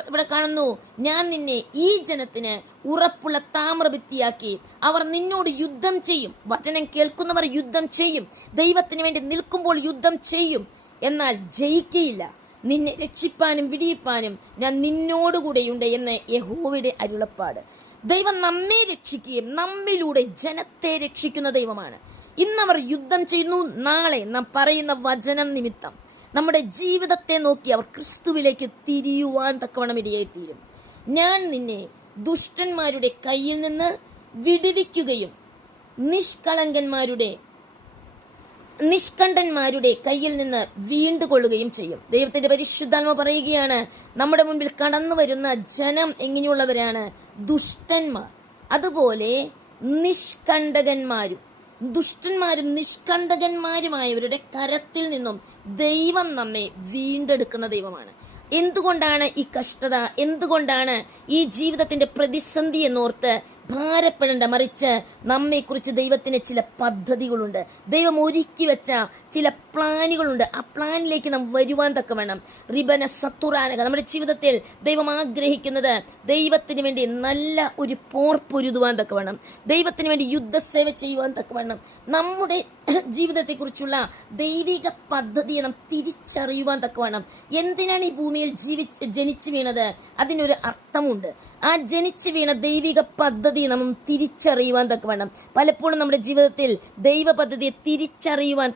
ഇവിടെ കാണുന്നു, ഞാൻ നിന്നെ ഈ ജനത്തിന് ഉറപ്പുള്ള താമ്രഭിത്തിയാക്കി. അവർ നിന്നോട് യുദ്ധം ചെയ്യും. വചനം കേൾക്കുന്നവർ യുദ്ധം ചെയ്യും. ദൈവത്തിന് വേണ്ടി നിൽക്കുമ്പോൾ യുദ്ധം ചെയ്യും, എന്നാൽ ജയിക്കയില്ല. നിന്നെ രക്ഷിപ്പാനും വിടിയിപ്പാനും ഞാൻ നിന്നോടുകൂടെയുണ്ട് എന്ന് യഹോവയുടെ അരുളപ്പാട്. ദൈവം നമ്മെ രക്ഷിക്കുകയും നമ്മിലൂടെ ജനത്തെ രക്ഷിക്കുന്ന ദൈവമാണ്. ഇന്നവർ യുദ്ധം ചെയ്യുന്നു, നാളെ നാം പറയുന്ന വചനം നിമിത്തം നമ്മുടെ ജീവിതത്തെ നോക്കി അവർ ക്രിസ്തുവിലേക്ക് തിരിയുവാൻ തക്കവണ്ണം ഇടയായിത്തീരും. ഞാൻ നിന്നെ ദുഷ്ടന്മാരുടെ കയ്യിൽ നിന്ന് വിടുവിക്കുകയും നിഷ്കണ്ഠന്മാരുടെ കയ്യിൽ നിന്ന് വീണ്ടുകൊള്ളുകയും ചെയ്യും. ദൈവത്തിന്റെ പരിശുദ്ധാത്മ പറയുകയാണ്, നമ്മുടെ മുൻപിൽ കടന്നു വരുന്ന ജനം എങ്ങനെയുള്ളവരാണ്? ദുഷ്ടന്മാർ. അതുപോലെ നിഷ്കണ്ഠകന്മാരും, ദുഷ്ടന്മാരും നിഷ്കണ്ഠകന്മാരുമായവരുടെ കരത്തിൽ നിന്നും ദൈവം നമ്മെ വീണ്ടെടുക്കുന്ന ദൈവമാണ്. എന്തുകൊണ്ടാണ് ഈ കഷ്ടത? എന്തുകൊണ്ടാണ് ഈ ജീവിതത്തിന്റെ പ്രതിസന്ധി എന്നോർത്ത് ഭാരപ്പെടേണ്ട? മറിച്ച് നമ്മെക്കുറിച്ച് ദൈവത്തിന് ചില പദ്ധതികളുണ്ട്. ദൈവം ഒരുക്കി വെച്ച ചില പ്ലാനുകളുണ്ട്. ആ പ്ലാനിലേക്ക് നാം വരുവാൻ തക്കവണ്ണം റിബന സത്തുറാനക നമ്മുടെ ജീവിതത്തിൽ ദൈവം ആഗ്രഹിക്കുന്നത് ദൈവത്തിന് വേണ്ടി നല്ല ഒരു പോർ പൊരുതുവാൻ തക്കവണ്ണം, ദൈവത്തിന് വേണ്ടി യുദ്ധസേവ ചെയ്യുവാൻ തക്കവണ്ണം, നമ്മുടെ ജീവിതത്തെക്കുറിച്ചുള്ള ദൈവിക പദ്ധതിയെ നാം തിരിച്ചറിയുവാൻ തക്കവണ്ണം. എന്തിനാണ് ഈ ഭൂമിയിൽ ജനിച്ചു വീണത്? അതിനൊരു അർത്ഥമുണ്ട്. ആ ജനിച്ചു വീണ ദൈവിക പദ്ധതി നാം തിരിച്ചറിയുവാൻ തക്കവണ്ണം. പലപ്പോഴും നമ്മുടെ ജീവിതത്തിൽ ദൈവ പദ്ധതിയെ തിരിച്ചറിയുവാൻ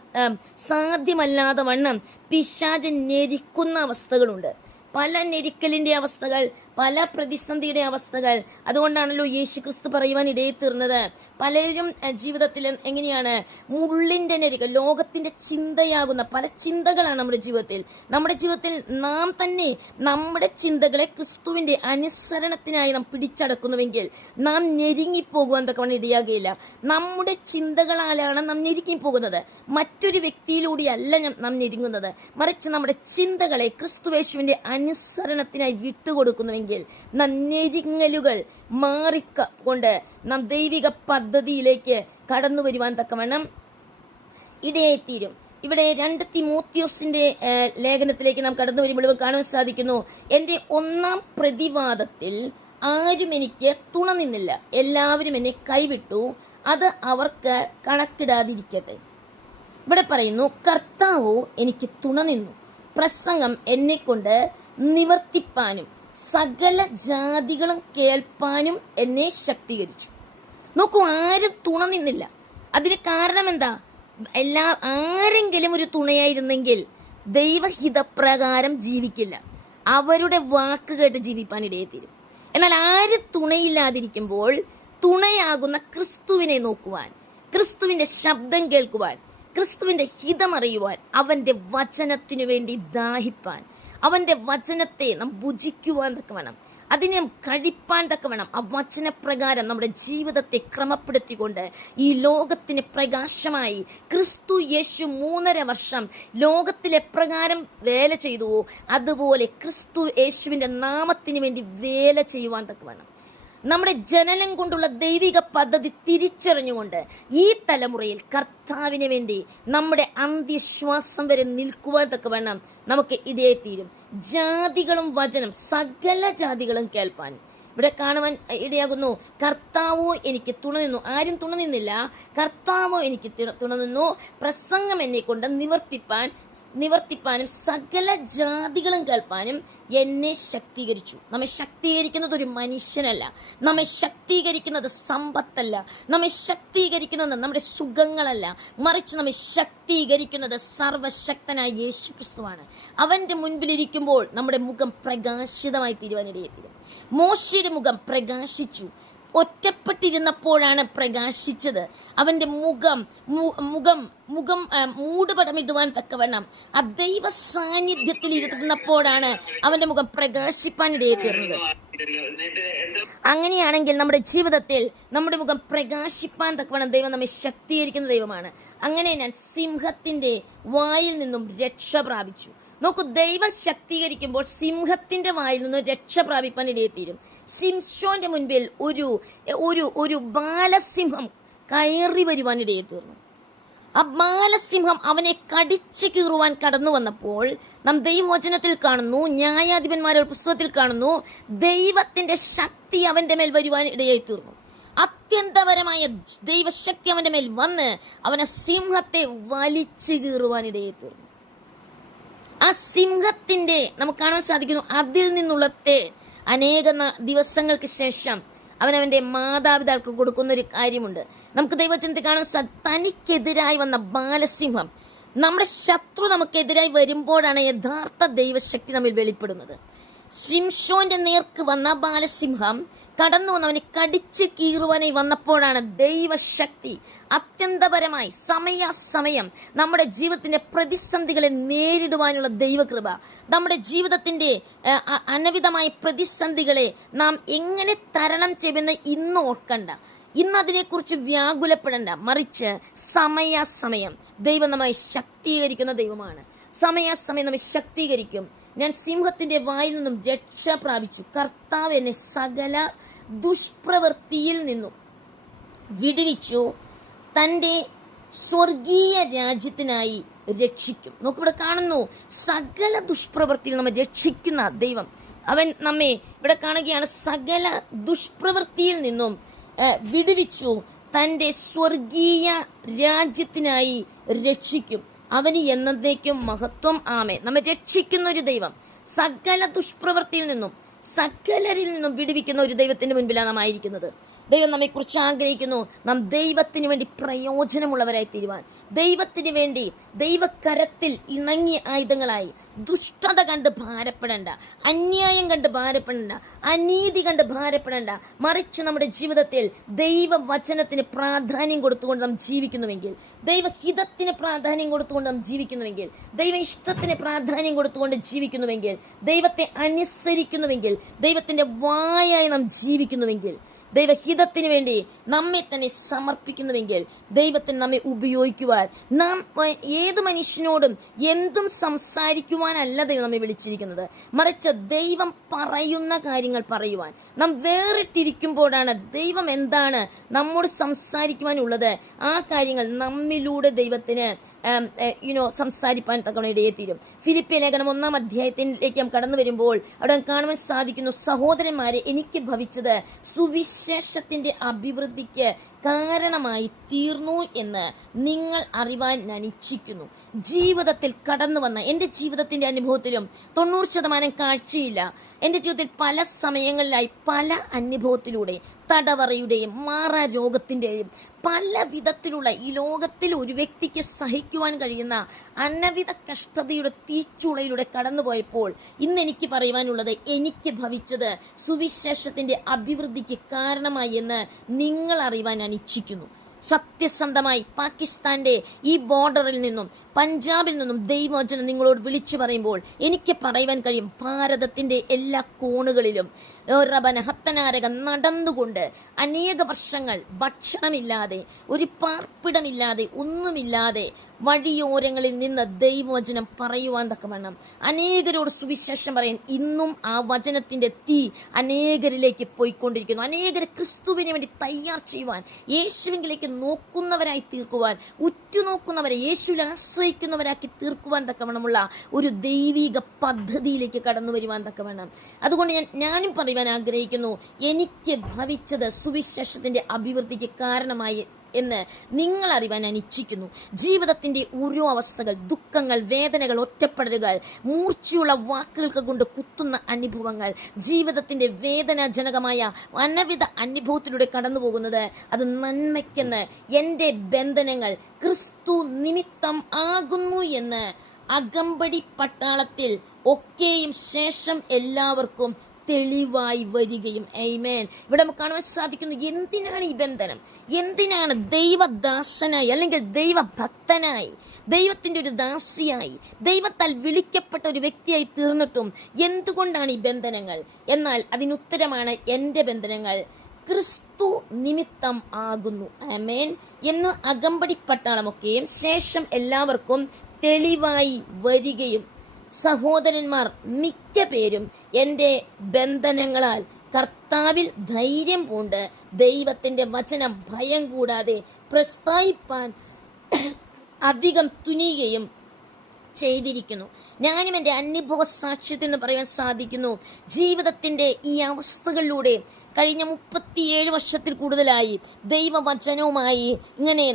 സാധ്യമല്ലാതെ വണ്ണം പിശാച് ഞെരിക്കുന്ന അവസ്ഥകളുണ്ട്. പല ഞെരിക്കലിന്റെ അവസ്ഥകൾ, പല പ്രതിസന്ധിയുടെ അവസ്ഥകൾ. അതുകൊണ്ടാണല്ലോ യേശു ക്രിസ്തു പറയുവാൻ ഇടയിൽ തീർന്നത്. പലരും ജീവിതത്തിൽ എങ്ങനെയാണ്? മുള്ളിന്റെ ഞെരുക്കം, ലോകത്തിന്റെ ചിന്തയാകുന്ന പല ചിന്തകളാണ് നമ്മുടെ ജീവിതത്തിൽ. നമ്മുടെ ജീവിതത്തിൽ നാം തന്നെ നമ്മുടെ ചിന്തകളെ ക്രിസ്തുവിന്റെ അനുസരണത്തിനായി നാം പിടിച്ചടക്കുന്നുവെങ്കിൽ നാം ഞെരുങ്ങിപ്പോകുവാൻ തക്കവണ്ണം ഇടയാകുകയില്ല. നമ്മുടെ ചിന്തകളാലാണ് നാം ഞെരുങ്ങിപ്പോകുന്നത്, മറ്റൊരു വ്യക്തിയിലൂടെയല്ല നാം ഞെരുങ്ങുന്നത്. മറിച്ച് നമ്മുടെ ചിന്തകളെ ക്രിസ്തുവേശുവിന്റെ അനുസരണത്തിനായി വിട്ടുകൊടുക്കുന്നുവെങ്കിൽ നാം ഞെരുങ്ങലുകൾ മാറിക്കൊണ്ട് നാം ദൈവിക പദ്ധതിയിലേക്ക് കടന്നു വരുവാൻ തക്കവണ്ണം ഇടയായിത്തീരും. ഇവിടെ 2 തിമോത്തിയോസിന്റെ ലേഖനത്തിലേക്ക് നാം കടന്നു വരുമ്പോൾ കാണാൻ സാധിക്കുന്നു, എൻ്റെ 1-ാം പ്രതിവാദത്തിൽ ആരും എനിക്ക് തുണ നിന്നില്ല, എല്ലാവരും എന്നെ കൈവിട്ടു. അത് അവർക്ക് കണക്കിടാതിരിക്കട്ടെ. ഇവിടെ പറയുന്നു, കർത്താവോ എനിക്ക് തുണ നിന്നു, പ്രസംഗം എന്നെക്കൊണ്ട് നിവർത്തിപ്പാനും സകല ജാതികളും കേൾപ്പാനും എന്നെ ശക്തീകരിച്ചു. നോക്കൂ, ആരും തുണ നിന്നില്ല. അതിന് കാരണം എന്താ? ആരെങ്കിലും ഒരു തുണയായിരുന്നെങ്കിൽ ദൈവഹിതപ്രകാരം ജീവിക്കില്ല, അവരുടെ വാക്ക് കേട്ട് ജീവിപ്പാൻ ഇടയെത്തീരും. എന്നാൽ ആര് തുണയില്ലാതിരിക്കുമ്പോൾ തുണയാകുന്ന ക്രിസ്തുവിനെ നോക്കുവാൻ, ക്രിസ്തുവിന്റെ ശബ്ദം കേൾക്കുവാൻ, ക്രിസ്തുവിന്റെ ഹിതമറിയുവാൻ, അവന്റെ വചനത്തിനു വേണ്ടി ദാഹിപ്പാൻ, അവന്റെ വചനത്തെ നാം ഭുജിക്കുവാൻ തക്കവണ്ണം, അതിനെ കഴിപ്പാൻ തക്കവണ്ണം ആ വചനപ്രകാരം നമ്മുടെ ജീവിതത്തെ ക്രമപ്പെടുത്തിക്കൊണ്ട് ഈ ലോകത്തിന് പ്രകാശമായി ക്രിസ്തു യേശു 3.5 വർഷം ലോകത്തിൽ എപ്രകാരം വേല ചെയ്തുവോ അതുപോലെ ക്രിസ്തു യേശുവിൻ്റെ നാമത്തിന് വേണ്ടി വേല ചെയ്യുവാൻ തക്കവണ്ണം നമ്മുടെ ജനനം കൊണ്ടുള്ള ദൈവിക പദ്ധതി തിരിച്ചറിഞ്ഞുകൊണ്ട് ഈ തലമുറയിൽ കർത്താവിന് വേണ്ടി നമ്മുടെ അന്ത്യശ്വാസം വരെ നിൽക്കുവാൻ തക്കവണ്ണം നമുക്ക് ഇടയായിത്തീരും. ജാതികളും വചനം സകല ജാതികളും കേൾപ്പാൻ ഇവിടെ കാണുവാൻ ഇടയാകുന്നു. കർത്താവോ എനിക്ക് തുണ നിന്നു. ആരും തുണ നിന്നില്ല, കർത്താവോ എനിക്ക് തുണ നിന്നു, പ്രസംഗം എന്നെ കൊണ്ട് നിവർത്തിപ്പാനും സകല ജാതികളും കേൾപ്പാനും എന്നെ ശക്തീകരിച്ചു. നമ്മെ ശക്തീകരിക്കുന്നത് ഒരു മനുഷ്യനല്ല, നമ്മെ ശക്തീകരിക്കുന്നത് സമ്പത്തല്ല, നമ്മെ ശക്തീകരിക്കുന്നത് നമ്മുടെ സുഖങ്ങളല്ല, മറിച്ച് നമ്മെ ശക്തീകരിക്കുന്നത് സർവശക്തനായ യേശു ക്രിസ്തുവാണ്. അവന്റെ മുൻപിലിരിക്കുമ്പോൾ നമ്മുടെ മുഖം പ്രകാശിതമായി തീരുവാനിടയെത്തിരും. മോശയുടെ മുഖം പ്രകാശിച്ചു. ഒറ്റപ്പെട്ടിരുന്നപ്പോഴാണ് പ്രകാശിച്ചത്. അവന്റെ മുഖം മൂടുപടമിടുവാൻ തക്കവണ്ണം ആ ദൈവ സാന്നിധ്യത്തിൽ ഇരുന്നപ്പോഴാണ് അവന്റെ മുഖം പ്രകാശിപ്പാനിടയെ തീർന്നത്. അങ്ങനെയാണെങ്കിൽ നമ്മുടെ ജീവിതത്തിൽ നമ്മുടെ മുഖം പ്രകാശിപ്പാൻ തക്കവണ്ണം ദൈവം നമ്മെ ശക്തീകരിക്കുന്ന ദൈവമാണ്. അങ്ങനെ ഞാൻ സിംഹത്തിന്റെ വായിൽ നിന്നും രക്ഷ പ്രാപിച്ചു. നോക്കൂ, ദൈവം ശക്തീകരിക്കുമ്പോൾ സിംഹത്തിന്റെ വായിൽ നിന്ന് രക്ഷ പ്രാപിപ്പാൻ ഇടയെത്തീരും. ശിംശോന്റെ മുൻപിൽ ഒരു ബാലസിംഹം കയറി വരുവാൻ ഇടയെത്തീർന്നു. ആ ബാലസിംഹം അവനെ കടിച്ചു കീറുവാൻ കടന്നു വന്നപ്പോൾ നാം ദൈവവചനത്തിൽ കാണുന്നു, ന്യായാധിപന്മാരുടെ പുസ്തകത്തിൽ കാണുന്നു, ദൈവത്തിന്റെ ശക്തി അവന്റെ മേൽ വരുവാൻ ഇടയായിത്തീർന്നു. അത്യന്തപരമായ ദൈവശക്തി അവന്റെ മേൽ വന്ന് അവനെ സിംഹത്തെ വലിച്ചു കീറുവാൻ ഇടയായിത്തീർന്നു. ആ സിംഹത്തിന്റെ നമുക്ക് കാണാൻ സാധിക്കുന്നു, അതിൽ നിന്നുള്ള തേൻ അനേക ദിവസങ്ങൾക്ക് ശേഷം അവനവന്റെ മാതാപിതാക്കൾക്ക് കൊടുക്കുന്ന ഒരു കാര്യമുണ്ട്. നമുക്ക് ദൈവവചനത്തിൽ കാണാൻ തനിക്കെതിരായി വന്ന ബാലസിംഹം, നമ്മുടെ ശത്രു നമുക്കെതിരായി വരുമ്പോഴാണ് യഥാർത്ഥ ദൈവശക്തി നമ്മിൽ വെളിപ്പെടുന്നത്. ശിംശോന്റെ നേർക്ക് വന്ന ബാലസിംഹം കടന്നു വന്നവനെ കടിച്ചു കീറുവാനായി വന്നപ്പോഴാണ് ദൈവശക്തി അത്യന്തപരമായി സമയാസമയം നമ്മുടെ ജീവിതത്തിന്റെ പ്രതിസന്ധികളെ നേരിടുവാനുള്ള ദൈവകൃപ, നമ്മുടെ ജീവിതത്തിന്റെ അനവിധമായ പ്രതിസന്ധികളെ നാം എങ്ങനെ തരണം ചെയ്യുമെന്ന് ഇന്ന് ഓർക്കണ്ട, ഇന്ന് അതിനെക്കുറിച്ച് വ്യാകുലപ്പെടേണ്ട, മറിച്ച് സമയാസമയം ദൈവം നമ്മെ ശക്തീകരിക്കുന്ന ദൈവമാണ്. സമയാസമയം നമ്മെ ശക്തീകരിക്കും. ഞാൻ സിംഹത്തിന്റെ വായിൽ നിന്നും രക്ഷ പ്രാപിച്ചു. കർത്താവ് എന്നെ സകല ദുഷ്പ്രവൃത്തിയിൽ നിന്നും വിടുവിച്ചു, തൻ്റെ സ്വർഗീയ രാജ്യത്തിനായി രക്ഷിക്കും. നമുക്കിവിടെ കാണുന്നു, സകല ദുഷ്പ്രവൃത്തിയിൽ നമ്മെ രക്ഷിക്കുന്ന ദൈവം. അവൻ നമ്മെ ഇവിടെ കാണുകയാണ്, സകല ദുഷ്പ്രവൃത്തിയിൽ നിന്നും വിടുവിച്ചു, തൻ്റെ സ്വർഗീയ രാജ്യത്തിനായി രക്ഷിക്കും. അവന് എന്നേക്കും മഹത്വം. ആമേൻ. നമ്മെ രക്ഷിക്കുന്ന ഒരു ദൈവം, സകല ദുഷ്പ്രവൃത്തിയിൽ നിന്നും സകലരിൽ നിന്നും വിടുവിക്കുന്ന ഒരു ദൈവത്തിന്റെ മുൻപിലാണ് നാം ആയിരിക്കുന്നത്. ദൈവം നമ്മെക്കുറിച്ച് ആഗ്രഹിക്കുന്നു, നാം ദൈവത്തിന് വേണ്ടി പ്രയോജനമുള്ളവരായി തീരുവാൻ, ദൈവത്തിന് വേണ്ടി ദൈവകരത്തിൽ ഇണങ്ങിയ ആയുധങ്ങളായി. ദുഷ്ടത കണ്ട് ഭാരപ്പെടേണ്ട, അന്യായം കണ്ട് ഭാരപ്പെടേണ്ട, അനീതി കണ്ട് ഭാരപ്പെടേണ്ട, മറിച്ച് നമ്മുടെ ജീവിതത്തിൽ ദൈവവചനത്തിന് പ്രാധാന്യം കൊടുത്തുകൊണ്ട് നാം ജീവിക്കുന്നുവെങ്കിൽ, ദൈവഹിതത്തിന് പ്രാധാന്യം കൊടുത്തുകൊണ്ട് നാം ജീവിക്കുന്നുവെങ്കിൽ, ദൈവ ഇഷ്ടത്തിന് പ്രാധാന്യം കൊടുത്തുകൊണ്ട് ജീവിക്കുന്നുവെങ്കിൽ, ദൈവത്തെ അനുസരിക്കുന്നുവെങ്കിൽ, ദൈവത്തിന്റെ വായായി നാം ജീവിക്കുന്നുവെങ്കിൽ, ദൈവഹിതത്തിന് വേണ്ടി നമ്മെ തന്നെ സമർപ്പിക്കുന്നുവെങ്കിൽ, ദൈവത്തിന് നമ്മെ ഉപയോഗിക്കുവാൻ, നാം ഏതു മനുഷ്യനോടും എന്തും സംസാരിക്കുവാനല്ല ദൈവം നമ്മെ വിളിച്ചിരിക്കുന്നത്, മറിച്ച് ദൈവം പറയുന്ന കാര്യങ്ങൾ പറയുവാൻ. നാം വേറിട്ടിരിക്കുമ്പോഴാണ് ദൈവം എന്താണ് നമ്മോട് സംസാരിക്കുവാനുള്ളത് ആ കാര്യങ്ങൾ നമ്മിലൂടെ ദൈവത്തിന് സംസാരിപ്പാൻ തക്കവണ്ണം ഇടയെ തീരും. ഫിലിപ്പിയ ലേഖനം 1-ാം അധ്യായത്തിലേക്ക് നാം കടന്നു വരുമ്പോൾ അവിടെ കാണുവാൻ സാധിക്കുന്നു, സഹോദരന്മാരെ, എനിക്ക് ഭവിച്ചത് സുവിശേഷത്തിന്റെ അഭിവൃദ്ധിക്ക് കാരണമായി തീർന്നു എന്ന് നിങ്ങൾ അറിവാൻ ഞാൻ ഇച്ഛിക്കുന്നു. ജീവിതത്തിൽ കടന്നു വന്ന എൻ്റെ ജീവിതത്തിന്റെ അനുഭവത്തിലും 90% കാഴ്ചയില്ല. എൻ്റെ ജീവിതത്തിൽ പല സമയങ്ങളിലായി പല അനുഭവത്തിലൂടെ തടവറയുടെയും മാറാരോഗത്തിൻ്റെയും പല വിധത്തിലുള്ള ഈ ലോകത്തിൽ ഒരു വ്യക്തിക്ക് സഹിക്കുവാൻ കഴിയുന്ന അനവിധ കഷ്ടതയുടെ തീച്ചുളയിലൂടെ കടന്നുപോയപ്പോൾ ഇന്ന് എനിക്ക് പറയുവാനുള്ളത്, എനിക്ക് ഭവിച്ചത് സുവിശേഷത്തിന്റെ അഭിവൃദ്ധിക്ക് കാരണമായി എന്ന് നിങ്ങൾ അറിയുവാൻ ഞാൻ ഇച്ഛിക്കുന്നു. സത്യസന്ധമായി പാകിസ്ഥാന്റെ ഈ ബോർഡറിൽ നിന്നും പഞ്ചാബിൽ നിന്നും ദൈവവചനം നിങ്ങളോട് വിളിച്ചു പറയുമ്പോൾ എനിക്ക് പറയുവാൻ കഴിയും, ഭാരതത്തിന്റെ എല്ലാ കോണുകളിലും ഹത്തനാരകം നടന്നുകൊണ്ട് അനേക വർഷങ്ങൾ ഭക്ഷണമില്ലാതെ, ഒരു പാർപ്പിടമില്ലാതെ, ഒന്നുമില്ലാതെ വഴിയോരങ്ങളിൽ നിന്ന് ദൈവവചനം പറയുവാൻ തക്കവണ്ണം അനേകരോട് സുവിശേഷം പറയാൻ ഇന്നും ആ വചനത്തിന്റെ തീ അനേകരിലേക്ക് പോയിക്കൊണ്ടിരിക്കുന്നു. അനേകരെ ക്രിസ്തുവിന് വേണ്ടി തയ്യാർ ചെയ്യുവാൻ, യേശുവിലേക്ക് നോക്കുന്നവരായി തീർക്കുവാൻ, ഉറ്റുനോക്കുന്നവരെ യേശുവിൽ ആശ്രയിക്കുന്നവരാക്കി തീർക്കുവാൻ തക്കവണ്ണമുള്ള ഒരു ദൈവിക പദ്ധതിയിലേക്ക് കടന്നു വരുവാൻ തക്കവണ്ണം. അതുകൊണ്ട് ഞാനും പറയുവാൻ ആഗ്രഹിക്കുന്നു, എനിക്ക് ഭവിച്ചത് സുവിശേഷത്തിന്റെ അഭിവൃദ്ധിക്ക് കാരണമായി എന്ന് നിങ്ങൾ അറിവാൻ ഞാൻ ഇച്ഛിക്കുന്നു. ജീവിതത്തിന്റെ ഓരോ അവസ്ഥകൾ, ദുഃഖങ്ങൾ, വേദനകൾ, ഒറ്റപ്പെടലുകൾ, മൂർച്ചയുള്ള വാക്കുകൾക്ക് കൊണ്ട് കുത്തുന്ന അനുഭവങ്ങൾ, ജീവിതത്തിന്റെ വേദനാജനകമായ അനവിധ അനുഭവത്തിലൂടെ കടന്നു പോകുന്നത് അത് നന്മയ്ക്കെന്ന് എൻ്റെ ബന്ധനങ്ങൾ ക്രിസ്തു നിമിത്തം ആകുന്നു എന്ന് അകമ്പടി പട്ടാളത്തിൽ ഒക്കെയും ശേഷം എല്ലാവർക്കും തെളിവായി വരികയും. ആമേൻ. ഇവിടെ നമുക്ക് കാണുവാൻ സാധിക്കുന്നു, എന്തിനാണ് ഈ ബന്ധനം? എന്തിനാണ് ദൈവദാസനായി അല്ലെങ്കിൽ ദൈവഭക്തനായി, ദൈവത്തിന്റെ ഒരു ദാസിയായി, ദൈവത്താൽ വിളിക്കപ്പെട്ട ഒരു വ്യക്തിയായി തീർന്നിട്ടും എന്തുകൊണ്ടാണ് ഈ ബന്ധനങ്ങൾ? എന്നാൽ അതിനുത്തരമാണ്, എൻ്റെ ബന്ധനങ്ങൾ ക്രിസ്തു നിമിത്തം ആകുന്നു. ആമേൻ എന്ന് അകമ്പടി പട്ടാളമൊക്കെയും ശേഷം എല്ലാവർക്കും തെളിവായി വരികയും. സഹോദരന്മാർ മിക്ക പേരും എൻ്റെ ബന്ധനങ്ങളാൽ കർത്താവിൽ ധൈര്യം പൂണ്ട് ദൈവത്തിന്റെ വചനം ഭയം കൂടാതെ പ്രസ്താവിപ്പാൻ അധികം തുനിയുകയും ചെയ്തിരിക്കുന്നു. ഞാനും എൻ്റെ അനുഭവ സാക്ഷ്യത്തിൽ നിന്ന് പറയാൻ സാധിക്കുന്നു, ജീവിതത്തിന്റെ ഈ അവസ്ഥകളിലൂടെ കഴിഞ്ഞ 37 വർഷത്തിൽ കൂടുതലായി ദൈവവചനവുമായി ഇങ്ങനെ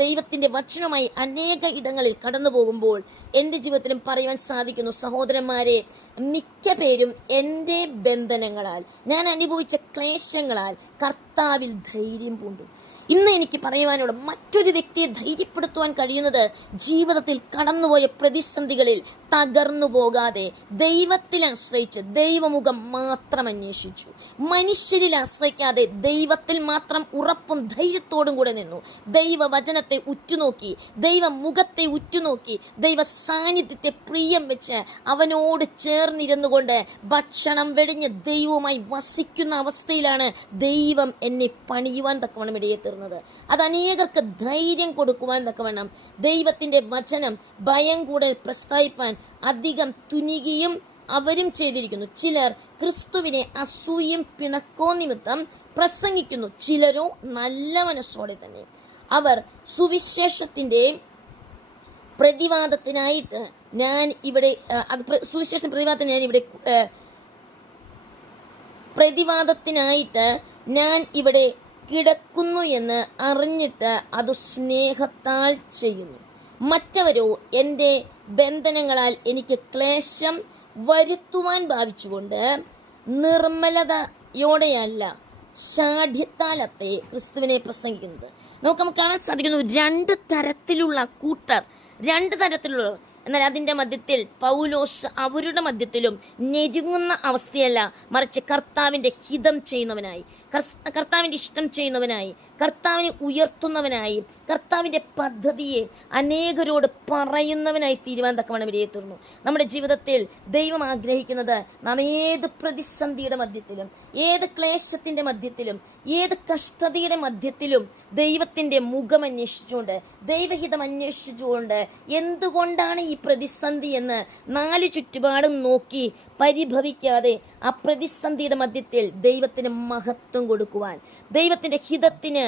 ദൈവത്തിന്റെ വചനവുമായി അനേക ഇടങ്ങളിൽ കടന്നു പോകുമ്പോൾ എൻ്റെ ജീവിതത്തിലും പറയുവാൻ സാധിക്കുന്നു, സഹോദരന്മാരെ, മിക്ക പേരും എൻ്റെ ബന്ധനങ്ങളാൽ, ഞാൻ അനുഭവിച്ച ക്ലേശങ്ങളാൽ കർത്താവിൽ ധൈര്യം പൂണ്ടു. ഇന്ന് എനിക്ക് പറയുവാനുള്ള മറ്റൊരു വ്യക്തിയെ ധൈര്യപ്പെടുത്തുവാൻ കഴിയുന്നത് ജീവിതത്തിൽ കടന്നുപോയ പ്രതിസന്ധികളിൽ തകർന്നു പോകാതെ ദൈവത്തിൽ ആശ്രയിച്ച് ദൈവമുഖം മാത്രം അന്വേഷിച്ചു, മനുഷ്യരിൽ ആശ്രയിക്കാതെ ദൈവത്തിൽ മാത്രം ഉറപ്പും ധൈര്യത്തോടും കൂടെ നിന്നു. ദൈവവചനത്തെ ഉറ്റുനോക്കി, ദൈവമുഖത്തെ ഉറ്റുനോക്കി, ദൈവ സാന്നിധ്യത്തെ പ്രിയം വെച്ച് അവനോട് ചേർന്നിരുന്നുകൊണ്ട് ഭക്ഷണം വെടിഞ്ഞ് ദൈവവുമായി വസിക്കുന്ന അവസ്ഥയിലാണ് ദൈവം എന്നെ പണിയുവാൻ തക്കവണ്ണം ഇടയെ തീർന്നത്. അത് അനേകർക്ക് ധൈര്യം കൊടുക്കുവാൻ തക്കവണ്ണം ദൈവത്തിന്റെ വചനം ഭയം കൂടെ പ്രസ്താവിപ്പാൻ അധികം തുനിയുകയും അവരും ചെയ്തിരിക്കുന്നു. ചിലർ ക്രിസ്തുവിനെ അസൂയും പിണക്കോ നിമിത്തം പ്രസംഗിക്കുന്നു, ചിലരോ നല്ല മനസ്സോടെ തന്നെ. അവർ സുവിശേഷത്തിന്റെ പ്രതിവാദത്തിനായിട്ട് ഞാൻ ഇവിടെ കിടക്കുന്നു എന്ന് അറിഞ്ഞിട്ട് അത് സ്നേഹത്താൽ ചെയ്യുന്നു. മറ്റവരോ എൻ്റെ ബന്ധനങ്ങളാൽ എനിക്ക് ക്ലേശം വരുത്തുവാൻ ഭാവിച്ചുകൊണ്ട് നിർമ്മലതയോടെയല്ല ശാഠ്യത്താലത്തെ ക്രിസ്തുവിനെ പ്രസംഗിക്കുന്നത്. നമുക്ക് കാണാൻ സാധിക്കുന്നു, രണ്ട് തരത്തിലുള്ള കൂട്ടർ, എന്നാൽ അതിൻ്റെ മധ്യത്തിൽ പൗലോസ് അവരുടെ മധ്യത്തിലും ഞെരുങ്ങുന്ന അവസ്ഥയല്ല, മറിച്ച് കർത്താവിൻ്റെ ഹിതം ചെയ്യുന്നവനായി, കർത്താവിൻ്റെ ഇഷ്ടം ചെയ്യുന്നവനായി, കർത്താവിനെ ഉയർത്തുന്നവനായി, കർത്താവിൻ്റെ പദ്ധതിയെ അനേകരോട് പറയുന്നവനായി തീരുവാൻ തക്കവണ്ണം വിലയിരുത്തുന്നു. നമ്മുടെ ജീവിതത്തിൽ ദൈവം ആഗ്രഹിക്കുന്നത് നാം ഏത് പ്രതിസന്ധിയുടെ മധ്യത്തിലും, ഏത് ക്ലേശത്തിൻ്റെ മധ്യത്തിലും, ഏത് കഷ്ടതയുടെ മധ്യത്തിലും ദൈവത്തിൻ്റെ മുഖം അന്വേഷിച്ചുകൊണ്ട്, ദൈവഹിതം അന്വേഷിച്ചുകൊണ്ട്, എന്തുകൊണ്ടാണ് ഈ പ്രതിസന്ധി എന്ന് 4 ചുറ്റുപാടും നോക്കി പരിഭവിക്കാതെ ആ പ്രതിസന്ധിയുടെ മധ്യത്തിൽ ദൈവത്തിന് മഹത്വം കൊടുക്കുവാൻ, ദൈവത്തിൻ്റെ ഹിതത്തിന്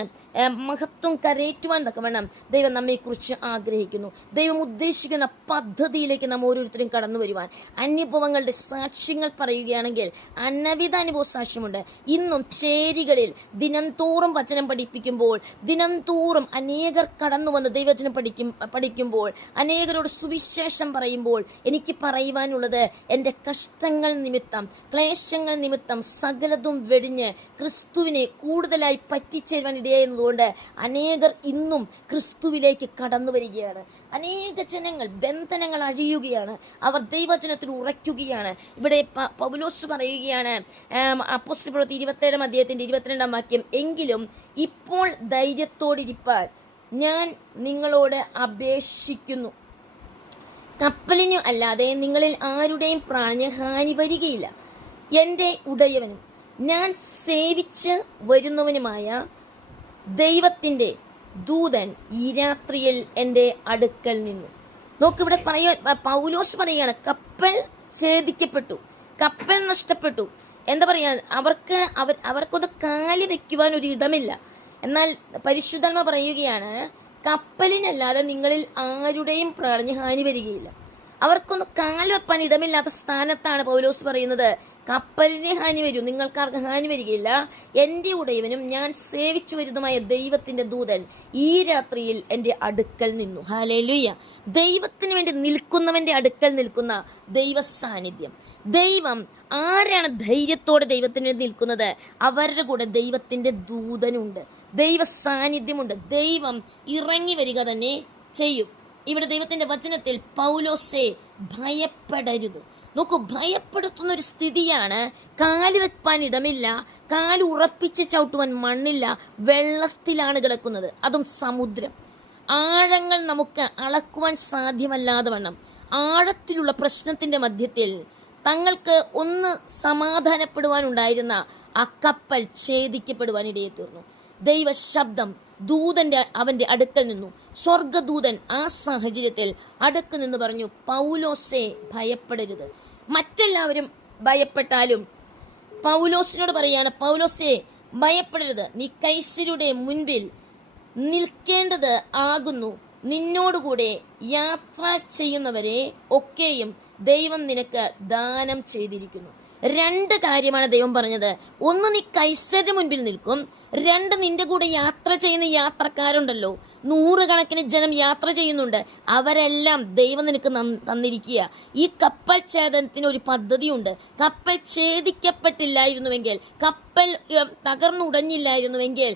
മഹത്വം കരയേറ്റുവാൻ തക്കവണ്ണം ദൈവം നമ്മെക്കുറിച്ച് ആഗ്രഹിക്കുന്നു. ദൈവം ഉദ്ദേശിക്കുന്ന പദ്ധതിയിലേക്ക് നാം ഓരോരുത്തരും കടന്നു വരുവാൻ അനുഭവങ്ങളുടെ സാക്ഷ്യങ്ങൾ പറയുകയാണെങ്കിൽ അനവിധ അനുഭവ സാക്ഷ്യമുണ്ട്. ഇന്നും ചേരികളിൽ ദിനംതോറും വചനം പഠിപ്പിക്കുമ്പോൾ, ദിനംതോറും അനേകർ കടന്നു വന്ന് ദൈവവചനം പഠിക്കുമ്പോൾ, അനേകരോട് സുവിശേഷം പറയുമ്പോൾ എനിക്ക് പറയുവാനുള്ളത്, എൻ്റെ കഷ്ടങ്ങൾ നിമിത്തം, ക്ലേശങ്ങൾ നിമിത്തം സകലതും വെടിഞ്ഞ് ക്രിസ്തുവിനെ കൂടുതലായി പറ്റിച്ചേരുവാൻ ഇടയായിരുന്നതുകൊണ്ട് അനേകർ ഇന്നും ക്രിസ്തുവിലേക്ക് കടന്നു വരികയാണ്. അനേക ജനങ്ങൾ ബന്ധനങ്ങൾ അഴിയുകയാണ്, അവർ ദൈവവചനത്തിൽ ഉറയ്ക്കുകയാണ്. ഇവിടെ പൗലോസ് പറയുകയാണ്, അപ്പോസ്തല പ്രവൃത്തി 27 അധ്യായത്തിന്റെ 22 വാക്യം, എങ്കിലും ഇപ്പോൾ ധൈര്യത്തോടിരിപ്പാൻ ഞാൻ നിങ്ങളോട് അപേക്ഷിക്കുന്നു. കപ്പലിനു അല്ലാതെ നിങ്ങളിൽ ആരുടെയും പ്രാണന് ഹാനി വരികയില്ല. എൻ്റെ ഉടയവനും ഞാൻ സേവിച്ച് വരുന്നവനുമായ ദൈവത്തിൻ്റെ ദൂതൻ ഈ രാത്രിയിൽ എൻ്റെ അടുക്കൽ നിന്നു. നോക്കിവിടെ പൗലോസ് പറയുകയാണ്, കപ്പൽ ഛേദിക്കപ്പെട്ടു, കപ്പൽ നഷ്ടപ്പെട്ടു. എന്താ പറയാ, അവർക്കൊന്ന് കാല് വെക്കുവാൻ ഒരു ഇടമില്ല. എന്നാൽ പരിശുദ്ധാത്മ പറയുകയാണ്, കപ്പലിനല്ലാതെ നിങ്ങളിൽ ആരുടെയും പ്രാണന് ഹാനി വരികയില്ല. അവർക്കൊന്ന് കാല് വെപ്പാൻ ഇടമില്ലാത്ത സ്ഥാനത്താണ് പൗലോസ് പറയുന്നത്, കപ്പലിനെ ഹാനി വരും, നിങ്ങൾക്കാർക്ക് ഹാനി വരികയില്ല. എൻ്റെ ഉടയവനും ഞാൻ സേവിച്ചു വരുന്നതുമായ ദൈവത്തിൻ്റെ ദൂതൻ ഈ രാത്രിയിൽ എൻ്റെ അടുക്കൽ നിന്നു. ഹല്ലേലൂയ. ദൈവത്തിന് വേണ്ടി നിൽക്കുന്നവൻ്റെ അടുക്കൽ നിൽക്കുന്ന ദൈവ സാന്നിധ്യം. ദൈവം ആരാണ് ധൈര്യത്തോടെ ദൈവത്തിന് വേണ്ടി നിൽക്കുന്നത്? അവരുടെ കൂടെ ദൈവത്തിൻ്റെ ദൂതനുണ്ട്, ദൈവ സാന്നിധ്യമുണ്ട്. ദൈവം ഇറങ്ങി വരിക തന്നെ ചെയ്യും. ഇവിടെ ദൈവത്തിന്റെ വചനത്തിൽ പൗലോസേ ഭയപ്പെടരുത്. നോക്കൂ, ഭയപ്പെടുത്തുന്ന ഒരു സ്ഥിതിയാണ്. കാല് വെക്കാൻ ഇടമില്ല, കാല് ഉറപ്പിച്ച് ചവിട്ടുവാൻ മണ്ണില്ല, വെള്ളത്തിലാണ് കിടക്കുന്നത്, അതും സമുദ്രം. ആഴങ്ങൾ നമുക്ക് അളക്കുവാൻ സാധ്യമല്ലാതെ വണ്ണം ആഴത്തിലുള്ള പ്രശ്നത്തിന്റെ മധ്യത്തിൽ തങ്ങൾക്ക് ഒന്ന് സമാധാനപ്പെടുവാനുണ്ടായിരുന്ന ആ കപ്പൽ ഛേദിക്കപ്പെടുവാൻ ഇടയെത്തീർന്നു. ദൈവശബ്ദം ദൂതന്റെ അവന്റെ അടുക്കൽ നിന്നു. സ്വർഗദൂതൻ ആ സാഹചര്യത്തിൽ അടുക്കൽ നിന്ന് പറഞ്ഞു, പൗലോസേ ഭയപ്പെടരുത്. മറ്റെല്ലാവരും ഭയപ്പെട്ടാലും പൗലോസിനോട് പറയാണ്, പൗലോസേ ഭയപ്പെടരുത്, നീ കൈസരുടെ മുൻപിൽ നിൽക്കേണ്ടത് ആകുന്നു. നിന്നോടുകൂടെ യാത്ര ചെയ്യുന്നവരെ ഒക്കെയും ദൈവം നിനക്ക് ദാനം ചെയ്തിരിക്കുന്നു. 2 കാര്യമാണ് ദൈവം പറഞ്ഞത്. ഒന്ന്, നീ കൈസരുടെ മുൻപിൽ നിൽക്കും. 2, നിന്റെ കൂടെ യാത്ര ചെയ്യുന്ന യാത്രക്കാരുണ്ടല്ലോ, 100 കണക്കിന് ജനം യാത്ര ചെയ്യുന്നുണ്ട്, അവരെല്ലാം ദൈവം നിനക്ക് തന്നിരിക്കുക. ഈ കപ്പൽ ഛേദനത്തിന് ഒരു പദ്ധതിയുണ്ട്. കപ്പൽ ഛേദിക്കപ്പെട്ടില്ലായിരുന്നുവെങ്കിൽ, കപ്പൽ തകർന്നുടഞ്ഞില്ലായിരുന്നുവെങ്കിൽ